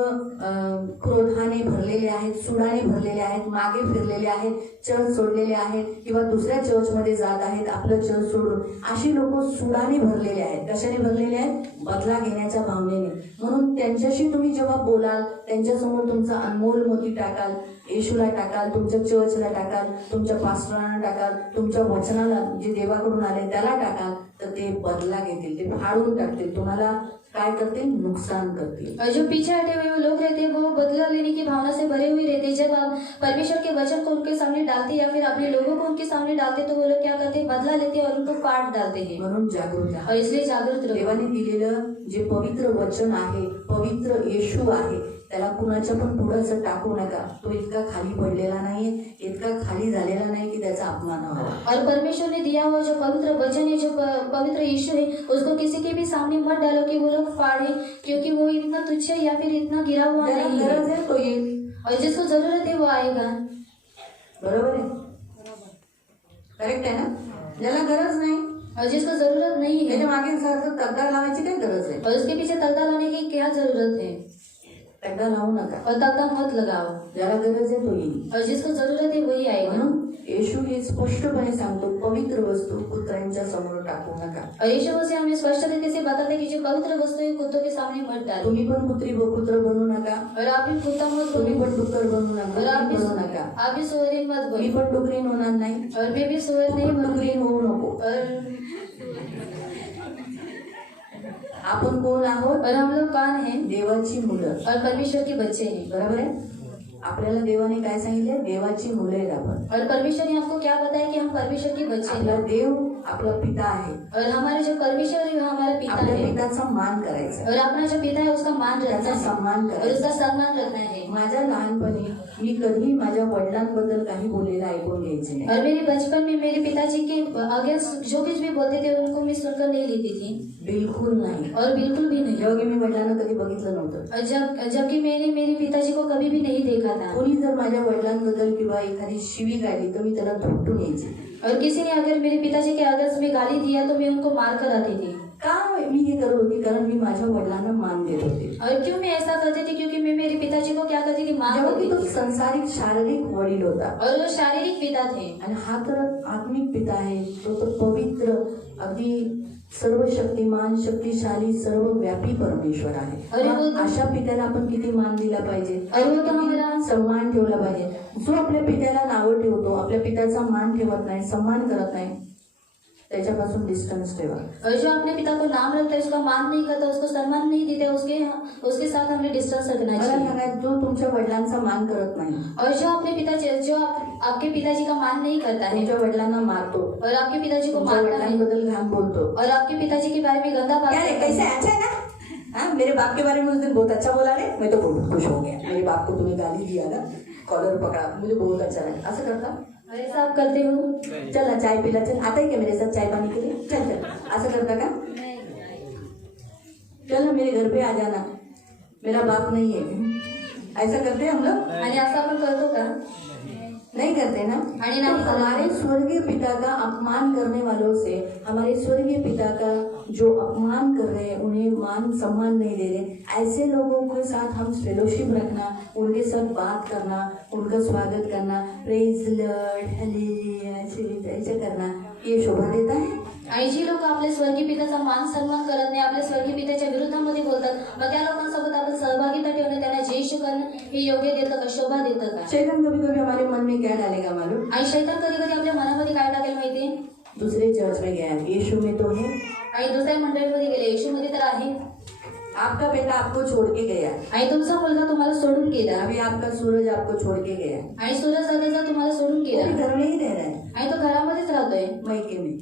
क्रोधाने भरलेले आहेत, सुडाने भरलेले आहेत, मागे फिरलेले आहेत, चर्च सोडलेले आहेत किंवा दुसऱ्या चर्चमध्ये जात आहेत आपलं चर्च सोडून, अशी लोक सुडाने भरलेले आहेत. कशाने भरलेले आहेत? बदला घेण्याच्या भावनेने. म्हणून त्यांच्याशी तुम्ही जेव्हा बोलाल, त्यांच्यासमोर तुमचा अनमोल मोती टाकाल, येशूला टाकाल, तुमच्या चर्चला टाकाल, तुमच्या पास्टरांना टाकाल, तुमच्या वचनाला जे देवाकडून आले त्याला टाकाल, तर ते बदला घेतील, ते फाडून टाकतील, तुम्हाला काय करतील? नुकसान करतील. और जो पीछे हटे हुए लोग रहते हैं वो बदला लेने की भावना से भरे हुए रहते हैं. जब आप परमेश्वर के वचन को उनके सामने डालते या फिर अपने लोगों को उनके सामने डालते तो वो लोग क्या करते हैं? बदला लेते हैं और उनको फाड़ डालते हैं. म्हणून जागरूक राहा. और इसलिए जागृत रहो. देवाने दिलेलं जे पवित्र वचन आहे, पवित्र येशू आहे, त्याला कुणाच्या पण पुढं टाकू नका. तो इतका खाली पडलेला नाही, इतका खाली झालेला नाही की त्याचा अपमान व्हावा. और परमेश्वर ने दिया हुआ जो पवित्र वचन है, जो पवित्र यीशु है, उसको किसी के भी सामने मत डालो कि वो लोग फाड़े, क्योंकि वो इतना तुच्छ है या फिर इतना गिरा हुआ ज्याला नहीं गरज है. आहे तो येईल. और जिसको जरूरत है वो आएगा. बरोबर आहे, करेक्ट आहे ना. ज्याला गरज नाही, और जिसको जरूरत नहीं है, त्याच्या मागे सारखं तक्रार लावायची काय गरज आहे? और उसके पीछे तगदा लाने की क्या जरूरत है? तक्रार लावू नका. और तगदा मत लगाओ. ज्याला गरज आहे तो येईल. और जिसको जरूरत है वही आएगा. म्हणून येशू हे स्पष्टपणे सांगतो, पवित्र वस्तू कुत्र्यांच्या समोर टाकू नका. और यीशु मसीह हमें स्पष्ट तरीके से बताते हैं कि जो पवित्र वस्तु है कुत्तों के सामने मत डालो. तुम्ही पण कुत्र बनू नका. और आप भी कुत्ता मत तुम्ही बनो. पण डुक्कर बनू और आप नका. बनू नका. भी सुअर मत मी बनो. पण डुकरीन होणार नाही. और मैं भी सुअर नहीं बनूंगी. डुकरीन होऊ नको. और आपण कोण आहोत? हम लोग कौन हैं? देवाची मुलं. और परमेश्वर के बच्चे हैं. बरोबर आहे. आपल्याला देवाने काय सांगितले? देवाची मुलं आहेत आपण. और परमेश्वर ने हमको क्या बताया कि हम परमेश्वर के बच्चे आपला हैं. देव आपला पिता आहे. और हमारे जो परमेश्वर है वो हमारा पिता आपल्या है. पित्याचा मान करायचा, और अपना जो पिता है उसका मान रखना त्याचा है सन्मान और करायचा. उसका सम्मान रखना है. माझ्या लहानपणी मी कधी माझ्या वडिलांबद्दल काही बोललेलं ऐकून घ्यायचे नाही. और मेरे बचपन में मेरे पिताजी के अगेंस्ट जो कुछ भी बोलते थे उनको मैं सुनकर नहीं लेती थी, बिलकुल नाही. और बिल्कुल भी नहीं. जेव्हा की मी वडिलांना कधी बघितलं नव्हतं. और जबकि मैंने मेरे पिताजी को कभी भी नहीं देखा था. कोणी जर माझ्या वडिलांबद्दल किंवा एखादी शिवी काढली तर मी त्याला धुपटून यायचे. और किसी ने अगर मेरे पिताजी के अगेंस्ट में गाली दिया तो मैं उनको मार कर आती थी. का मी हे करत होती? कारण मी माझ्या वडिलांना मान देत होते. और क्यों मैं ऐसा करती थी? क्योंकि मैं मेरे पिताजी को क्या करती थी, मान जेव्हा देती की तो थी. संसारिक शारीरिक वडील होता और वो शारीरिक पिता थे. आणि हा तर आत्मिक पिता आहे. तो तर पवित्र, अगदी सर्वशक्तिमान, शक्तिशाली, सर्वव्यापी परमेश्वर आहे. अरे वो मग तो- अशा पित्याला आपण किती मान दिला पाहिजे, अरे वो तो हमारा सन्मान ठेवला पाहिजे. जो आपल्या पित्याला नावं ठेवतो, आपल्या पित्याचा मान ठेवत नाही, सन्मान करत नाही, त्याच्यापासून डिस्टन्स ठेवा. और जो अपने पिता को नाम रखता है उसका मान नहीं करता, उसको सम्मान नहीं देते, उसके साथ हमें डिस्टेंस रखना मला चाहिए. सांगा, जो तुमच्या वडिलांचा मान करत नाही, और जो अपने पिताजी जो आपके पिताजी का मान नहीं करता है तुमच्या वडिलांना मारतो, और आपके पिताजी को तुमच्या मारता है वडिलांबद्दल घाण बोलतो, और आपके पिताजी के बारे में गंदा बात क्या रे, करता कैसे है. अच्छा है ना? हाँ, मेरे बाप के बारे में उस दिन बहुत अच्छा बोला रे, मैं तो बहुत खुश हो गया. मेरे बाप को तुम्हें गाली दिया ना, कॉलर पकड़ा, मुझे बहुत अच्छा लगा. असं करता? और ऐसा आप करते हो? चल ना, चाय पिला, चल. आता है क्या मेरे साथ चाय पानी के लिए? चल चल. असं करता का? चल ना, मेरे घर पे आ जाना, मेरा बाप नहीं है. ऐसा करते हैं हम लोग? आणि असं आपण करतो का? नहीं करते ना. आणि तो नाही करत. हमारे स्वर्गीय पिता का अपमान करने वालों से, हमारे स्वर्गीय पिता का जो अपमान कर रहे हैं, उन्हें मान सम्मान नहीं दे रहे, ऐसे लोगों के साथ हम फेलोशिप रखना, उनके साथ बात करना, उनका स्वागत करना, प्रेज लॉर्ड, हालेलुया, ऐसे करना, ये शोभा देता है? आणि जी लोक आपल्या स्वर्गीय पित्याचा मान सन्मान करत नाही, आपल्या स्वर्गीय पित्याच्या विरुद्धामध्ये बोलतात, मग त्या लोकांसोबत आपण सहभागिता ठेवणं, त्यांना जयशु करणं हे योग्य देतं का, शोभा देतं का? शैतान कभी कभी हमारे मन में क्या डालेगा मालूम? आणि शैतान कधी कधी आपल्या मनामध्ये काय टाकेल माहिती? दूसरे चर्च में गया, यीशु में तो है, आणि दुसऱ्या मंडळीमध्ये गेले, येशूमध्ये तर आहे. आपका बेटा आपको छोड़ के गया, आणि तुमचा मुलगा तुम्हाला सोडून गेला, अभी आपका सूरज आपको छोड़ के गया, आणि सूरज दादा तुम्हाला सोडून वो गेला, भी घर में ही रह रहा है, आणि तो घरामध्येच राहतोय मैके में,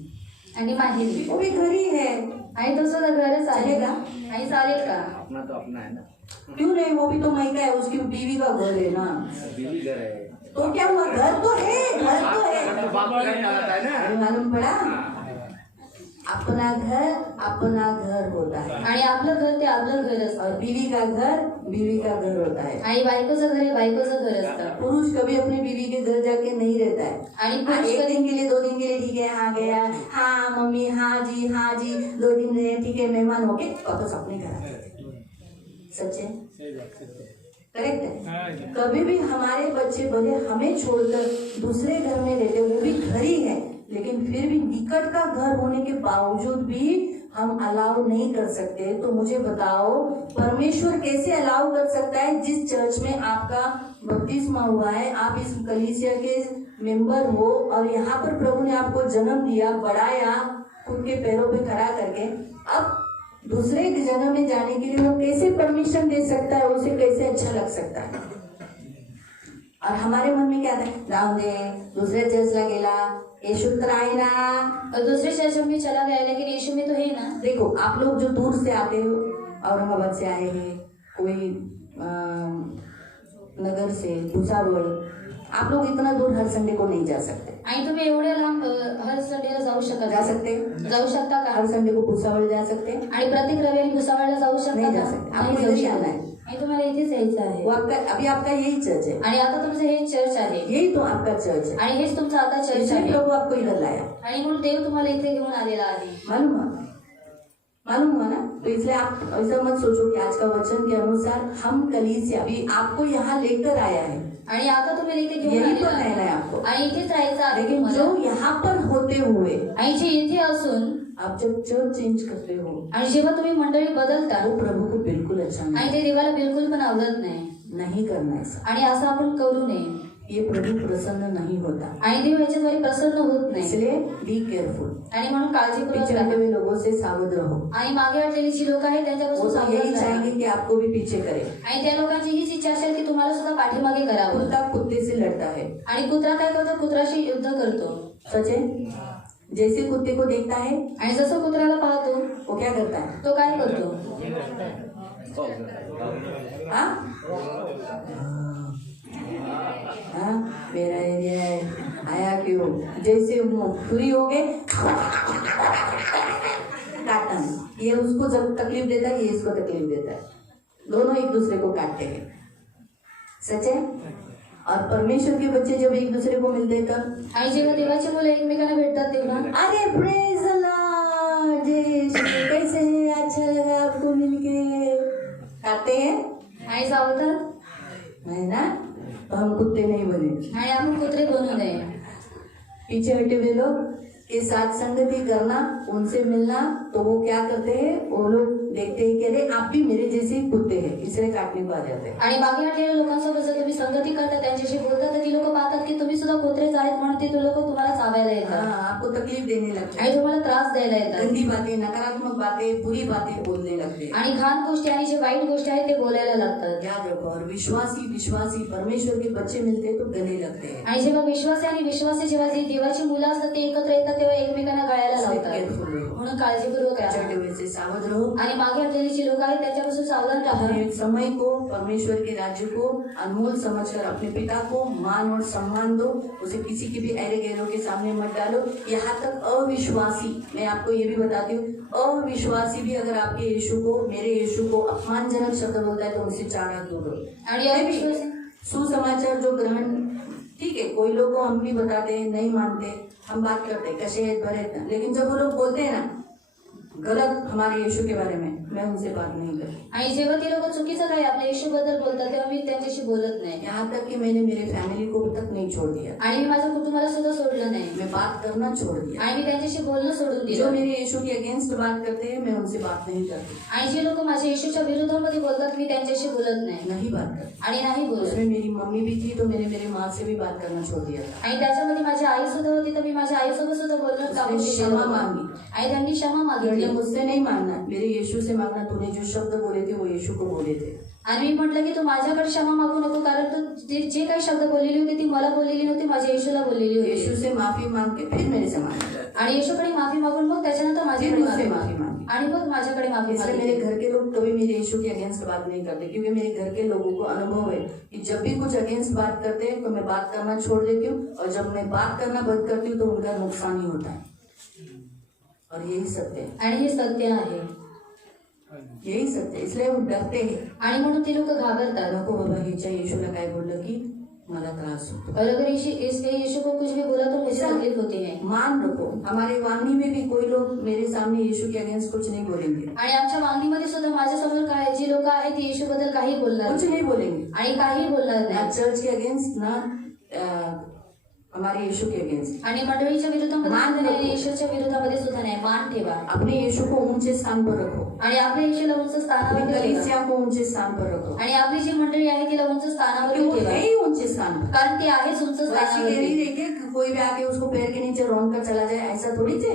आणि माहेरी, वो भी घर ही है. आणि तो सुद्धा घरच आहे चालेल का? आणि चालेल का? अपना तो अपना है ना, क्यों नहीं? वो भी तो मैका है, उसकी बीवी का घर है ना. बीवी घर है. तो क्या हुआ? घर तो है, घर तो है. तो बाप का घर जाता है ना. अरे मालूम पड़ा? अपना घर होता है, आणि आपलं घर ते आपलं घर असतं, और बीवी का घर होता है. आणि बायकोचं घर हे बायकोचं घर असतं. पुरुष कभी अपनी बीवी के घर जाके नहीं रहता है. आणि हाँ, पुरुष एक कधी दिन के लिए, 2 दिन के लिए ठीक है, हाँ गया, हाँ मम्मी, हाँ जी, 2 दिन रहे, ठीक है, मेहमान हो गए, वापस अपने घर आ जाते. सच है? करेक्ट है? हाँ, कभी भी हमारे बच्चे भले हमें छोड़कर दूसरे घर में रहते, वो भी घर ही है, लेकिन फिर भी निकट का घर होने के बावजूद भी हम अलाउ नहीं कर सकते. तो मुझे बताओ, परमेश्वर कैसे अलाउ कर सकता है? जिस चर्च में आपका बपतिस्मा हुआ है, आप इस कलीसिया के मेंबर हो, और यहाँ पर प्रभु ने आपको जन्म दिया, बढ़ाया, खुद के पैरों पे खड़ा करके, अब दूसरे जगह में जाने के लिए वो कैसे परमिशन दे सकता है? उसे कैसे अच्छा लग सकता है? और हमारे मन में क्या था? जाऊ दे, दूसरे चर्चला गेला, येशू तर आहे ना. और दूसरे चर्च में चला गया, लेकिन यीशु में तो है ना. देखो, आप लोग जो दूर से आते हो, औरंगाबाद से आए हैं, कोई नगर से, भुसावल, आप लोग इतना दूर हर संडे को नहीं जा सकते. आणि तुम्ही एवढ्या लांब हर संडेला जाऊ शकत जा सकते? जाऊ शकता का? हर संडे को भुसावल जा सकते? आणि प्रत्येक रविवारी भुसावळला जाऊ शकता नाही जा का? सकते. नाही आपको जाऊ इधर ही शकत. आना है. आणि तुम्हाला इथेच यायचं आहे. वो आपका, अभी आपका यही चर्च है, आणि आता तुमचं हे चर्च आहे, यही तो आपका चर्च है. आणि हेच तुमचं आता चर्च इसलिए आहे, प्रभु आपको इधर लाया. आणि म्हणून देव तुम्हाला इथे घेऊन आलेला आहे. मालूम हुआ ना? तो इसलिए आप ऐसा मत सोचो कि आज का वचन के अनुसार हम कलीसिया अभी आपको यहाँ लेकर आया है, आणि आता तुम्ही इथे घेऊन यही आलेला पर रहना है आहे. आपको. आणि इथेच राहायचं आहे लेकिन तुम्हाला. जो यहाँ पर होते हुए आणि जे इथे असून आप जब चर्च चेंज करते हो, आणि जेव्हा तुम्ही मंडळी बदलता, वो प्रभु को बिल्कुल अच्छा आणि ते देवाला बिलकुल पण आवडत नहीं करना ऐसा. आणि असं आपण करू नये. ये प्रभु प्रसन्न नहीं होता. आणि देव याच्याद्वारे प्रसन्न होत नाही. इसलिए बी केयरफुल. आणि म्हणून काळजीपूर्वक पीछे राहा. हटे हुए लोगों से सावध रहो. आणि मागे अडलेली जी लोक आहेत वो त्यांच्यापासून सब सावधान यही राहा. चाहेंगे कि आपको भी पीछे करे. आणि त्या लोकांची हीच इच्छा असेल की तुम्हाला सुद्धा पाठीमागे करावं. कुत्ता कुत्ते से लड़ता है. आणि कुत्रा काय करतो? कुत्राशी युद्ध करतो. सच है? जैसे कुत्ते को देखता है, आणि जसं कुत्र्याला पाहतो वो क्या करता है? तो काय करतो? हाँ हाँ, मेरा एरिया है, आया क्यों? जैसे वो फ्री हो गए काटना, ये उसको जब तकलीफ देता है, ये इसको तकलीफ देता है, दोनों एक दूसरे को काटते हैं। सच है? और परमेश्वर के बच्चे जब एक दूसरे को मिलते हैं तब आणि जेव्हा देवाची मुलं एकमेकांना भेटतात तेव्हा अरे प्रेज द लॉर्ड, जय श्री, कैसे हैं? अच्छा लगा आपको मिलके। काटते हैं आणि चावतात है ना? तो हम कुत्ते नहीं बने। आणि आपण कुत्रे बनू नये। पीछे हटे हुए लोग के साथ संगति करना, उनसे मिलना, तो वो क्या करते हैं? वो लोग देखते हैं कि अरे आप भी मेरे जैसे ही कुत्ते हैं, इसलिए काटने को आ जाते हैं। आणि बाकी हटलेल्या लोकांसोबत जर तुम्ही संगती करता, त्यांच्याशी बोलता, तर ती लोक पाहतात की तुम्ही सुद्धा कुत्रेच आहेत, म्हणून ते लोक तुम्हाला चावायला येतात हाँ, आपको तकलीफ देने लगते आणि हैं, तुम्हाला त्रास द्यायला येतात गंदी बातें, नकारात्मक बातें, बुरी बातें बोलने लगते हैं। आणि घाण गोष्टी आणि जे वाईट गोष्टी आहेत ते बोलायला लागतात। याद रखो, और विश्वासी परमेश्वर के बच्चे मिलते हैं तो गले लगते हैं। आणि जेव्हा विश्वासी आणि विश्वासी जेव्हा जे देवाची मुलं असतात ते एकत्र येतात तेव्हा एकमेकांना गळायला लावतात। केअरफुल रहो, म्हणून काळजीपूर्वक राहा चढ़े हुए से सावध रहो। आणि मागे हटलेली जी लोक आहेत त्यांच्यापासून सावधान राहा। अपने समय को, परमेश्वर के राज्य को अनमोल समझकर अपने पिता को मान और सम्मान दो, उसे किसी के भी ऐरे गैरों के सामने मत डालो। यहाँ तक अविश्वासी, मैं आपको ये भी बताती हूँ, अविश्वासी भी अगर आपके यीशु को, मेरे यीशु को अपमानजनक शब्द बोलता है तो उनसे 4 हाथ दूर रहो। आणि अविश्वासी सुसमाचार जो ग्रहण, ठीक है, कोई लोग को हम भी बताते हैं, नहीं मानते, हम बात करते हैं कसे आहेत बरे आहेत ना, लेकिन जब वो लोग बोलते हैं ना गलत हमारे यीशु के बारे में, मैं उनसे बात नहीं करती। आणि जेव्हा ती लोक चुकीचं काही आपल्या येशूबद्दल बोलतात तेव्हा मी त्यांच्याशी बोलत नाही यहाँ तक कि मैंने मेरे फैमिली को तक नहीं छोड़ दिया, आणि मी माझ्या कुटुंबाला सुद्धा सोडलं नाही मैं बात करना छोड़ दिया। आणि मी त्यांच्याशी बोलणं सोडून जो दिलं मेरे यीशु के अगेंस्ट बात करते हैं, मैं उनसे बात नहीं करती, आणि जे लोक माझ्या येशूच्या विरोधामध्ये बोलतात मी त्यांच्याशी बोलत नाही नहीं बात करती। आणि नाही बोलत। उसमें मेरी मम्मी भी थी तो मैंने मेरे माँ से भी बात करना छोड़ दिया था। आणि त्याच्यामध्ये माझी आई सुद्धा होती तर मी माझ्या आईसोबत सुद्धा बोलणं टाकून उसने दिलेलं क्षमा होतं। मांगी। आणि त्यांनी क्षमा मागितली लड़ने मुझसे नहीं मांगना, मेरे यीशु से मांगना, तूने जो शब्द बोले थे वो यीशु को बोले थे। आणि मी म्हटलं की तू माझ्याकडे क्षमा मागू नको, कारण तू जे काही शब्द बोललेली होती ती मला बोललेली नव्हती, माझ्या येशूला बोललेली होती। यीशु से माफी मांग के फिर मेरे से मांगा, आणि येशूकडे माफी मागून मग त्याच्यानंतर माझ्याकडे फिर मुझसे माफी माफी मांगी। आणि मग माझ्याकडे माफी इसलिए मागितली। मेरे घर के लोग कभी मेरे यीशु के अगेंस्ट बात नहीं करते, क्योंकि मेरे घर के लोगों को अनुभव है कि जब भी कुछ अगेंस्ट बात करते हैं तो मैं बात करना छोड़ देती हूँ, और जब मैं बात करना बंद करती हूँ तो उनका नुकसान ही होता है। और यही सत्य है, आणि हे सत्य आहे यही सत्य है, इसलिए वो डरते हैं। आणि म्हणून ती लोक घाबरतात। नको बाबा, हिच्या यीशुला काय बोललं की मला त्रास होतो। और अगर यीशु को कुछ भी बोला तो मुझे तकलीफ होती है। मान रखो, हमारे वाणी में भी कोई लोग मेरे सामने यीशु के अगेंस्ट कुछ नहीं बोलेंगे, आणि आमच्या मागणीमध्ये सुद्धा माझ्या समोर काय जी लोक आहेत ती येशूबद्दल काही बोलणार कुछ नाही नहीं बोलेंगे, आणि काही बोलणार ना नाही चर्च के अगेंस्ट, ना हमारे यीशु के अगेंस्ट। आणि मंडळीच्या विरोधामध्ये मान सुद्धा नाही, नको। येशूच्या विरोधामध्ये सुद्धा नाही। मान ठेवा अपने यीशु को ऊंचे स्थान पर रखो, आणि आपल्या येशूला उंच अपनी स्थानावर ठेवा कलीसिया को ऊंचे स्थान पर रखो, आणि आपली जी मंडळी आहे तिला उंच स्थानावर क्योंकि वो ठेवा, है ही ऊंचे स्थान पर। कारण ती आहेच उंच वो ऐसी स्थानावर। गहरी देखे कि कोई भी आके उसको पैर के नीचे रौंद कर चला जाए, ऐसा थोड़ी थे।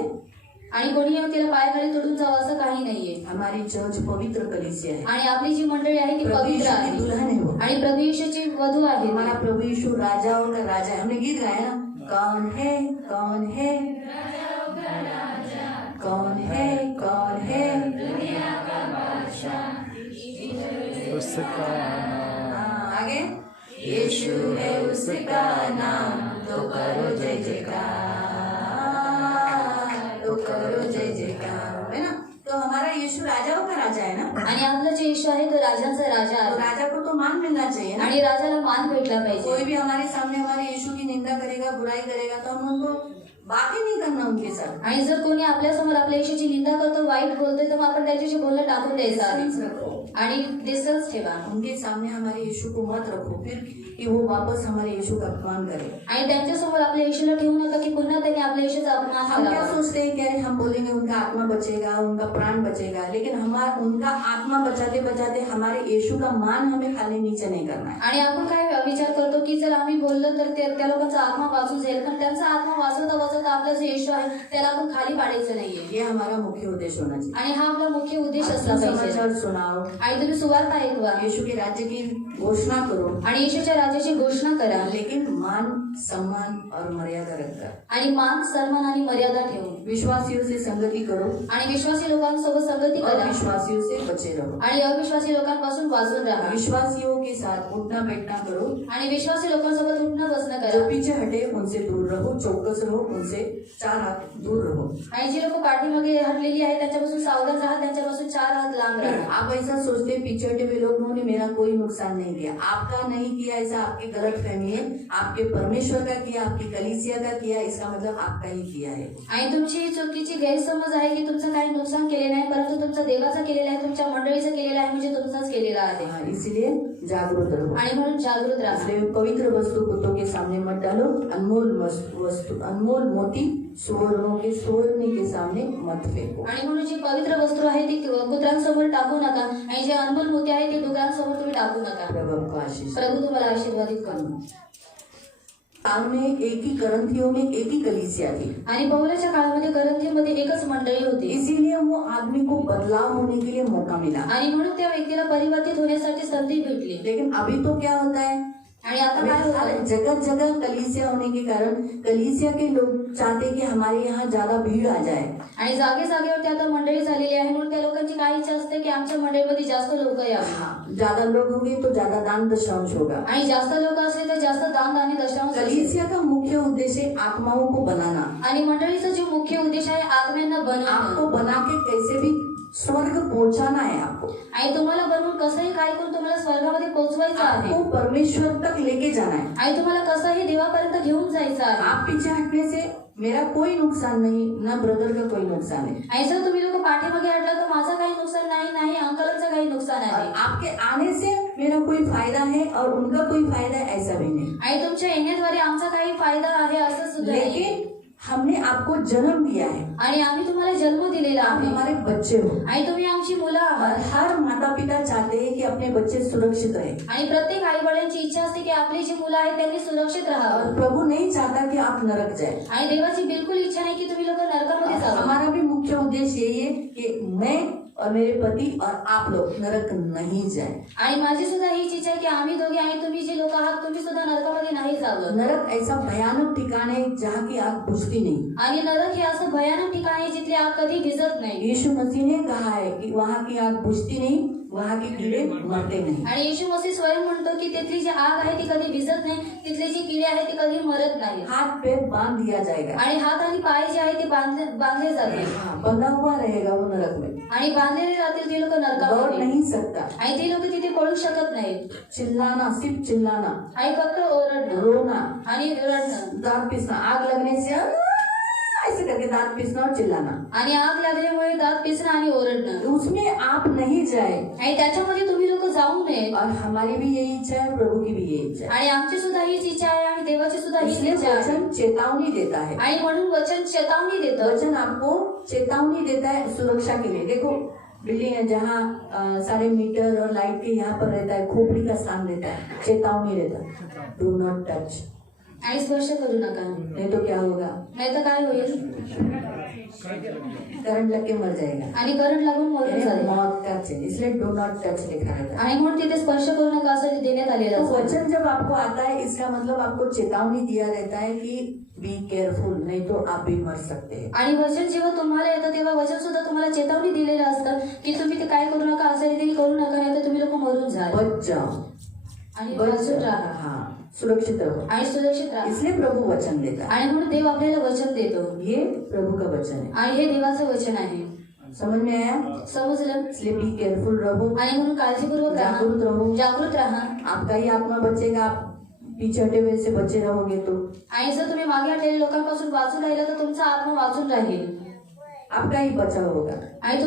आणि कोणी येऊन तिला पायाखाली तुडून जावं असं काही नाहीये। हमारी चर्च पवित्र कलीसिया है, आणि आपली जी मंडळी आहे ती प्रभु पवित्र यीशु की आहे दुल्हन है वो। आणि प्रभू येशूची वधू आहे। हमारा प्रभु यीशु राजाओं का राजा है, हमने गीत गाया ना, कौन है कौन है कौन है कौन है उसका हाँ, आगे यीशु है उसका नाम, तो करो जय जयकार, तो करो जय जयकार, है ना। तो हमारा यीशु राजाओं का राजा है ना, आणि आपला जे येशू आहे तो राजांचा राजा तो आहे राजा को तो मान मिलना चाहिए ना। आणि राजाला मान भेटला पाहिजे। कोई भी हमारे सामने हमारे यीशु की निंदा करेगा, बुराई करेगा, तो हम उनको बात ही नहीं करना उनके साथ। आणि जर कोणी आपल्या समोर आपल्या येशूची निंदा करतो, वाईट बोलतोय, तर मग आपण त्याच्याशी बोलणं टाकून द्यायचं डिस्टेंस आहे रखो, आणि डिस्टन्स ठेवा। उनके सामने हमारे यीशु को मत रखो फिर कि वो वापस हमारे यीशु का अपमान करे। आणि त्यांच्या समोर आपल्या येशूला ठेवू नका की पुन्हा त्यांनी आपल्या येशूचा अपमान हम क्या करावा। सोचते हैं कि अरे हम बोलेंगे उनका आत्मा बचेगा, उनका प्राण बचेगा, लेकिन हमारा उनका आत्मा बचाते बचाते हमारे यीशु का मान हमें खाली नीचे नहीं करना है। आणि आपण काय विचार करतो की जर आम्ही बोललो तर त्या लोकांचा आत्मा वाचून जाईल, पण त्यांचा आत्मा वाचवता वाचवता असतो तर आपला जो येशू आहे त्याला आपण खाली पाडायचं नाहीये. ये हमारा मुख्य उद्देश्य होना चाहिए। आणि हा आपला मुख्य उद्देश आप असला पाहिजे. समाचार सुनाओ, आणि तुम्ही सुवार्ता ऐकवा यीशु के राज्य की घोषणा करो, आणि येशूच्या राज्याची घोषणा करा लेकिन मान सम्मान और मर्यादा रखकर आणि मान सन्मान आणि मर्यादा ठेवून विश्वासियों से संगति करो आणि विश्वासी लोकांसोबत संगती और करा विश्वासियों से बचे रहो। आणि अविश्वासी लोकांपासून वाचून राहा विश्वासियों के साथ उठना बैठना करो, आणि विश्वासी लोकांसोबत उठणं बसणं जो करा पीछे हटे उनसे दूर रहो, चौकस रहो, उनसे 4 हाथ दूर रहो। आणि जी लोक पाठीमागे हटलेली आहे त्यांच्यापासून सावधान राहा, त्यांच्यापासून 4 हात लांब राहा. आप ऐसा सोचते पीछे हटे हुए लोगों ने मेरा कोई नुकसान नहीं किया, आपका नहीं किया, ऐसा आपकी गलत फहमी है। आपके परमेश्वर का किया, आपकी कलीसिया का किया, इसका मतलब आपका ही किया है। आणि तुमची चुकीची गैरसमज आहे की तुमचं काही नुकसान केले नाही, परंतु तुमचा देवाचा केलेला आहे, तुमच्या मंडळीचा केलेला आहे, म्हणजे तुमचाच केलेला आहे. हाँ, इसलिए जागरूक रहो। आणि म्हणून जागृत राहा. इसलिए पवित्र वस्तु कुत्तों के सामने मत डालो, अनमोल मोती सुवर्णों के सुवर्ण के सामने मत फेंको। आणि म्हणून जी पवित्र वस्तू आहे ती कुत्र्यांसमोर टाकू नका आणि जे अनमोल मोती आहे ते डुकरांसमोर तुम्ही टाकू नका. प्रभु को आशीष। प्रभू तुम्हाला आशीर्वादित करू. काल में एक ही करंथियों में एक ही कलीसिया थी, आणि पौलाच्या काळामध्ये करंथीमध्ये एकच मंडळी होती इसीलिए वो आदमी को बदलाव होने के लिए मौका मिला। आणि म्हणून त्या व्यक्तीला परिवर्तित होण्यासाठी संधी भेटली. लेकिन अभी तो क्या होता है, आणि आता काय होत आहे, जगह जगह कलीसिया होने के कारण कलीसिया के लोग चाहते कि हमारे यहाँ ज्यादा भीड़ आ जाए। आणि जागे जागेवरती आता मंडळी झालेली आहे म्हणून त्या लोकांची काय इच्छा असते की आमच्या मंडळीमध्ये जास्त लोक यावे. हाँ, ज्यादा लोग होंगे तो ज्यादा दान दशांश होगा। आणि जास्त लोक असले तर जास्त दान आणि दशांश असेल. कलीसिया का मुख्य उद्देश्य आत्माओं को बनाना, आणि मंडळीचा जो मुख्य उद्देश आहे आत्म्यांना बनवणं. आपको बना के कैसे भी स्वर्ग पहुंचाना है आपको। आणि तुम्हाला बनवून कसंही काय करून तुम्हाला स्वर्गामध्ये पोहोचवायचं आहे. आपको परमेश्वर तक लेके जाना है। आणि तुम्हाला कसंही देवापर्यंत घेऊन जायचं आहे. आप पीछे हटने से मेरा कोई नुकसान नहीं, ना ब्रदर का कोई नुकसान है। आणि जर तुम्ही लोक पाठीमागे हटला तर माझं काही नुकसान नाही अंकलांचं काही नुकसान और आहे. आपके आने से मेरा कोई फायदा है और उनका कोई फायदा है, ऐसा भी नहीं। आणि तुमच्या येण्याद्वारे आमचा काही फायदा आहे असं सुद्धा नाही. लेकिन हमने आपको जन्म दिया है, आणि आम्ही तुम्हाला जन्म दिलेला आप आहे हमारे बच्चे हो। आणि तुम्ही आमची मुलं और आहात. हर माता पिता चाहते हैं कि अपने बच्चे सुरक्षित रहे, आणि प्रत्येक आई वडिलांची इच्छा असते की आपली जी मुलं आहेत त्यांनी सुरक्षित राहावं. और प्रभु नहीं चाहता कि आप नरक जाए। आणि देवाची बिलकुल इच्छा नाही की तुम्ही लोक नरकामध्ये जावं. हमारा भी मुख्य उद्देश्य यही है कि मैं और मेरे पति और आप लोग नरक नहीं जाए। आणि माझी सुद्धा हीच इच्छा आहे की आम्ही दोघे आणि तुम्ही जे लोक आहात तुम्ही सुद्धा नरकामध्ये नाही जावं. नरक ऐसा भयानक ठिकाण है जहाँ की आग बुझती नहीं। आणि नरक हे असं भयानक ठिकाण आहे जिथली आग कधी भिजत नाही. यीशु मसीह ने कहा है कि वहाँ की आग बुझती नहीं, वहाँ के कीड़े मरते नहीं। आणि येशू मसीह स्वयं म्हणतो की तिथली जी आग आहे ती कधी भिजत नाही, तिथले जे किडे आहेत ते कधी मरत नाही. हाथ पैर बांध दिया जाएगा। आणि हात आणि पाय जे आहे ते बांधले जाते. हाँ, बंधा हुआ रहेगा वो नरक में, आणि बांधलेले राहतील ते लोक दौड़ नरकामध्ये. नहीं सकता। आणि ते लोक तिथे पळू शकत नाहीत. चिल्लाना, सिर्फ चिल्लाना, आणि फक्त ओरडणं रोना, आणि रडणं दांत पीसना, आग लगने से ऐसे करके दांत पीसना और चिल्लाना, आणि आग लागल्यामुळे दात पिसणं आणि ओरडणं. उसमें आप नहीं जाए। आणि त्याच्यामध्ये तुम्ही लोक जाऊ नये. और हमारी भी यही इच्छा है, प्रभु की भी यही इच्छा है। आणि आमची सुद्धा हीच इच्छा आहे आणि देवाची सुद्धा हीच इसलिए इच्छा आहे. वचन चेतावनी देता है। आणि म्हणून वचन चेतावणी देतं. वचन आपको चेतावनी देता है सुरक्षा के लिए। देखो बिल्डिंग है जहाँ सारे मीटर और लाइट के यहाँ पर रहता है, खोपड़ी का स्थान देता है, चेतावनी देता है, डू नॉट टच। आणि स्पर्श करू नका, नहीं तो क्या होगा, नाही तर काय होईल, करंट लग के मर जाएगा। आणि करंट लागून मरून जाईल. मौत टच है, इसलिए डू नॉट टच लिखा रहता है। आणि म्हणून तिथे स्पर्श करू नका असं देण्यात आलेलं तो असतं. वचन जब आपको आता है, इसका मतलब आपको चेतावनी दिया रहता है कि बी केयरफुल, नहीं तो आप भी मर सकते हैं। आणि वचन जेव्हा तुम्हाला येतं तेव्हा वचन सुद्धा तुम्हाला चेतावणी दिलेलं असतं की तुम्ही ते काय करू नका, असं रीतीने करू नका, नाही तर तुम्ही लोक मरून जाल. बच जाओ, आणि बच वाचून जाओ, राहा हाँ, सुरक्षित रहो। आणि सुरक्षित राहा. इसलिए प्रभु वचन देता है। आणि म्हणून देव आपल्याला वचन देतो ये प्रभु का वचन है। आणि हे देवाचं वचन आहे. समझ में आया? समजलं? इसलिए बी केयरफुल रहो, आणि म्हणून काळजीपूर्वक जागरूक रहो। जागृत राहा. आपका ही आत्मा बचेगा, आप पीछे हटे हुए से बचे रहोगे तो। आणि जर तुम्ही मागे हटलेल्या लोकांपासून वाचून राहिला तर तुमचा आत्मा वाचून राहील आपका ही बचाव होगा। आणि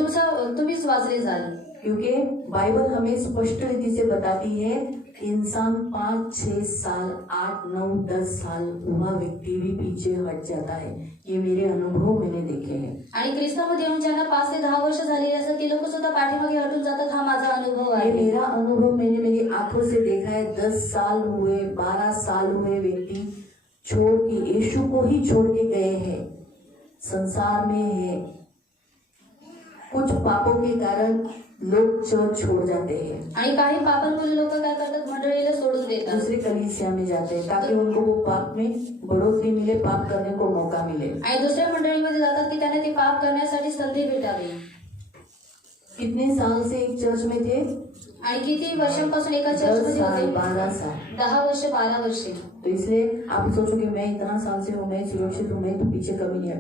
तुम्हीच वाचले जाल. क्योंकि बाइबल हमें स्पष्ट रीति से बताती है, इंसान 5, 6 साल, 8, 9, 10 साल हुआ व्यक्ति भी पीछे हट जाता है। ये मेरे अनुभव मैंने देखे हैं। आणि ख्रिस्तामध्ये येऊन ज्यांना 5 ते 10 वर्ष झालेली असतात ती लोक सुद्धा पाठीमागे हटून जातात. हा माझा अनुभव ये आहे. मेरा अनुभव मैंने मेरी आंखों से देखा है। 10 साल हुए, 12 साल हुए व्यक्ति छोड़ के, यीशु को ही छोड़ के गए हैं। संसार में है कुछ पापों के कारण लोग चर्च छोड़ जाते हैं, आणि काही पापांमुळे लोक काय करतात, मंडळीला सोडून देतात, दूसरी कलीसिया में जाते हैं ताकि उनको वो पाप में बढ़ोतरी मिले, पाप करने को मौका मिले। आणि दुसऱ्या मंडळीमध्ये जातात की त्यांना ते पाप करण्यासाठी संधी भेटावी। कितने साल से एक चर्च में थे? आणि किती वर्षांपासून एका 10 चर्चमध्ये साल, होते? 12 साल। 10 वर्ष, 12 वर्षे। तो इसलिए आप सोचोगे मैं इतना साल से हूँ, मैं सुरक्षित हूँ, मैं तो पीछे कभी नहीं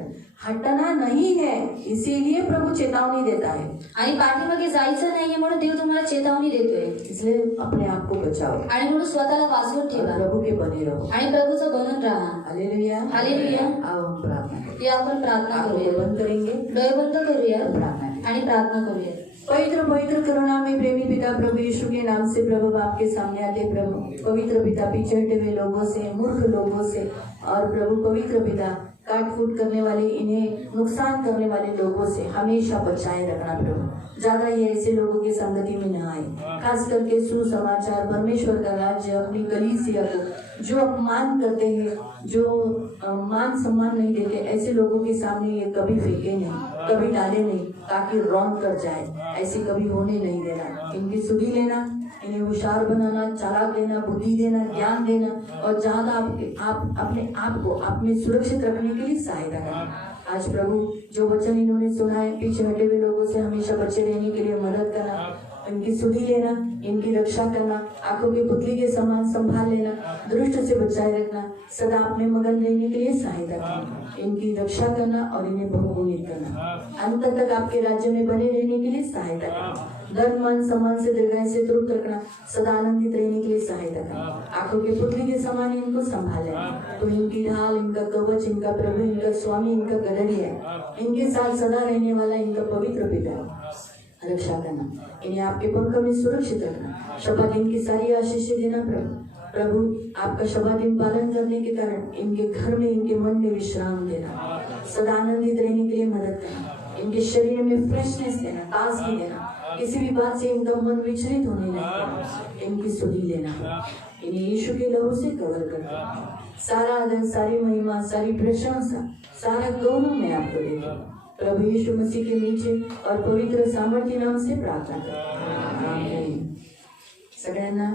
हटना नहीं है। इसीलिए प्रभु चेतावनी देता है, आणि पाठीमागे जायचं नाहीये म्हणून देव तुम्हाला चेतावणी देतोय। इसलिए अपने आप को बचाओ आणि म्हणून स्वतःला वाचवून और ठेवा प्रभु के बने रहो। आणि प्रभूचं बनून राहा। Hallelujah, hallelujah. आओ हम प्रार्थना करें। या आपण प्रार्थना आंखों को करूया, बंद करेंगे, डोळे बंद करूया प्रार्थना करें। आणि प्रार्थना करूया। पवित्र पवित्र करुणा में प्रेमी पिता प्रभु यीशु के नाम से प्रभु आपके सामने आते प्रभु। पवित्र पिता, पीछे हटे हुए लोगों से, मूर्ख लोगों से, और प्रभु पवित्र पिता काट फूट करने वाले, इन्हें नुकसान करने वाले लोगों से हमेशा बचाए रखना प्रभु। ज्यादा ये ऐसे लोगों की संगति में न आए, खास करके सुसमाचार परमेश्वर का राज्य, अपनी कलीसिया को जो अपमान करते हैं, जो मान सम्मान नहीं देते, ऐसे लोगों के सामने ये कभी फेंके नहीं, कभी डाले नहीं, ताकि रौन कर जाए। ऐसे कभी होने नहीं देना। इनकी सुधी लेना, इन्हें होशियार बनाना, चालाक देना, बुद्धि देना, ज्ञान देना, और ज्यादा आप अपने आप को आप में सुरक्षित रखने के लिए सहायता करना। आज प्रभु जो वचन इन्होंने सुना है, पीछे हटे हुए लोगों से हमेशा बचे रहने के लिए मदद करना, इनकी सुधी लेना, इनकी रक्षा करना, आंखों की पुतली के समान संभाल लेना, दुष्ट से बचाए रखना, सदा अपने मगन रहने के लिए सहायता करना, इनकी रक्षा करना और इन्हें बहुगुणित करना, अंत तक आपके राज्य में बने रहने के लिए सहायता करना, धन मन सम्मान से दीर्घायु से तृप्त रखना, सदा आनंदित रहने के लिए सहायता करना, आंखों की पुतली के समान इनको संभाल लेना। तो इनकी ढाल, इनका कवच, इनका प्रभु, इनका स्वामी, इनका गडरिया है, इनके साथ सदा रहने वाला इनका पवित्र पिता रक्षा करना, इन्हें आपके पंख में सुरक्षित रखना, शबा दिन की सारी आशीषें देना प्रभु। आपका शबा दिन पालन करने के कारण इनके घर में, इनके मन में विश्राम देना, सदा आनंदित रहने के लिए मदद करना, इनके शरीर में फ्रेशनेस देना, ताजगी देना, किसी भी बात से इनका मन विचलित होने नहीं देना, इनकी सुधी लेना, इन्हें यीशु के लहू से कवर करना। सारा आदर, सारी महिमा, सारी प्रशंसा, सारा गौरव मैं आपको देती हूँ प्रभु यीशु मसीह के नीचे और पवित्र सामर्थ्य नाम से प्रार्थना करते हैं। आमीन। सगळ्यांना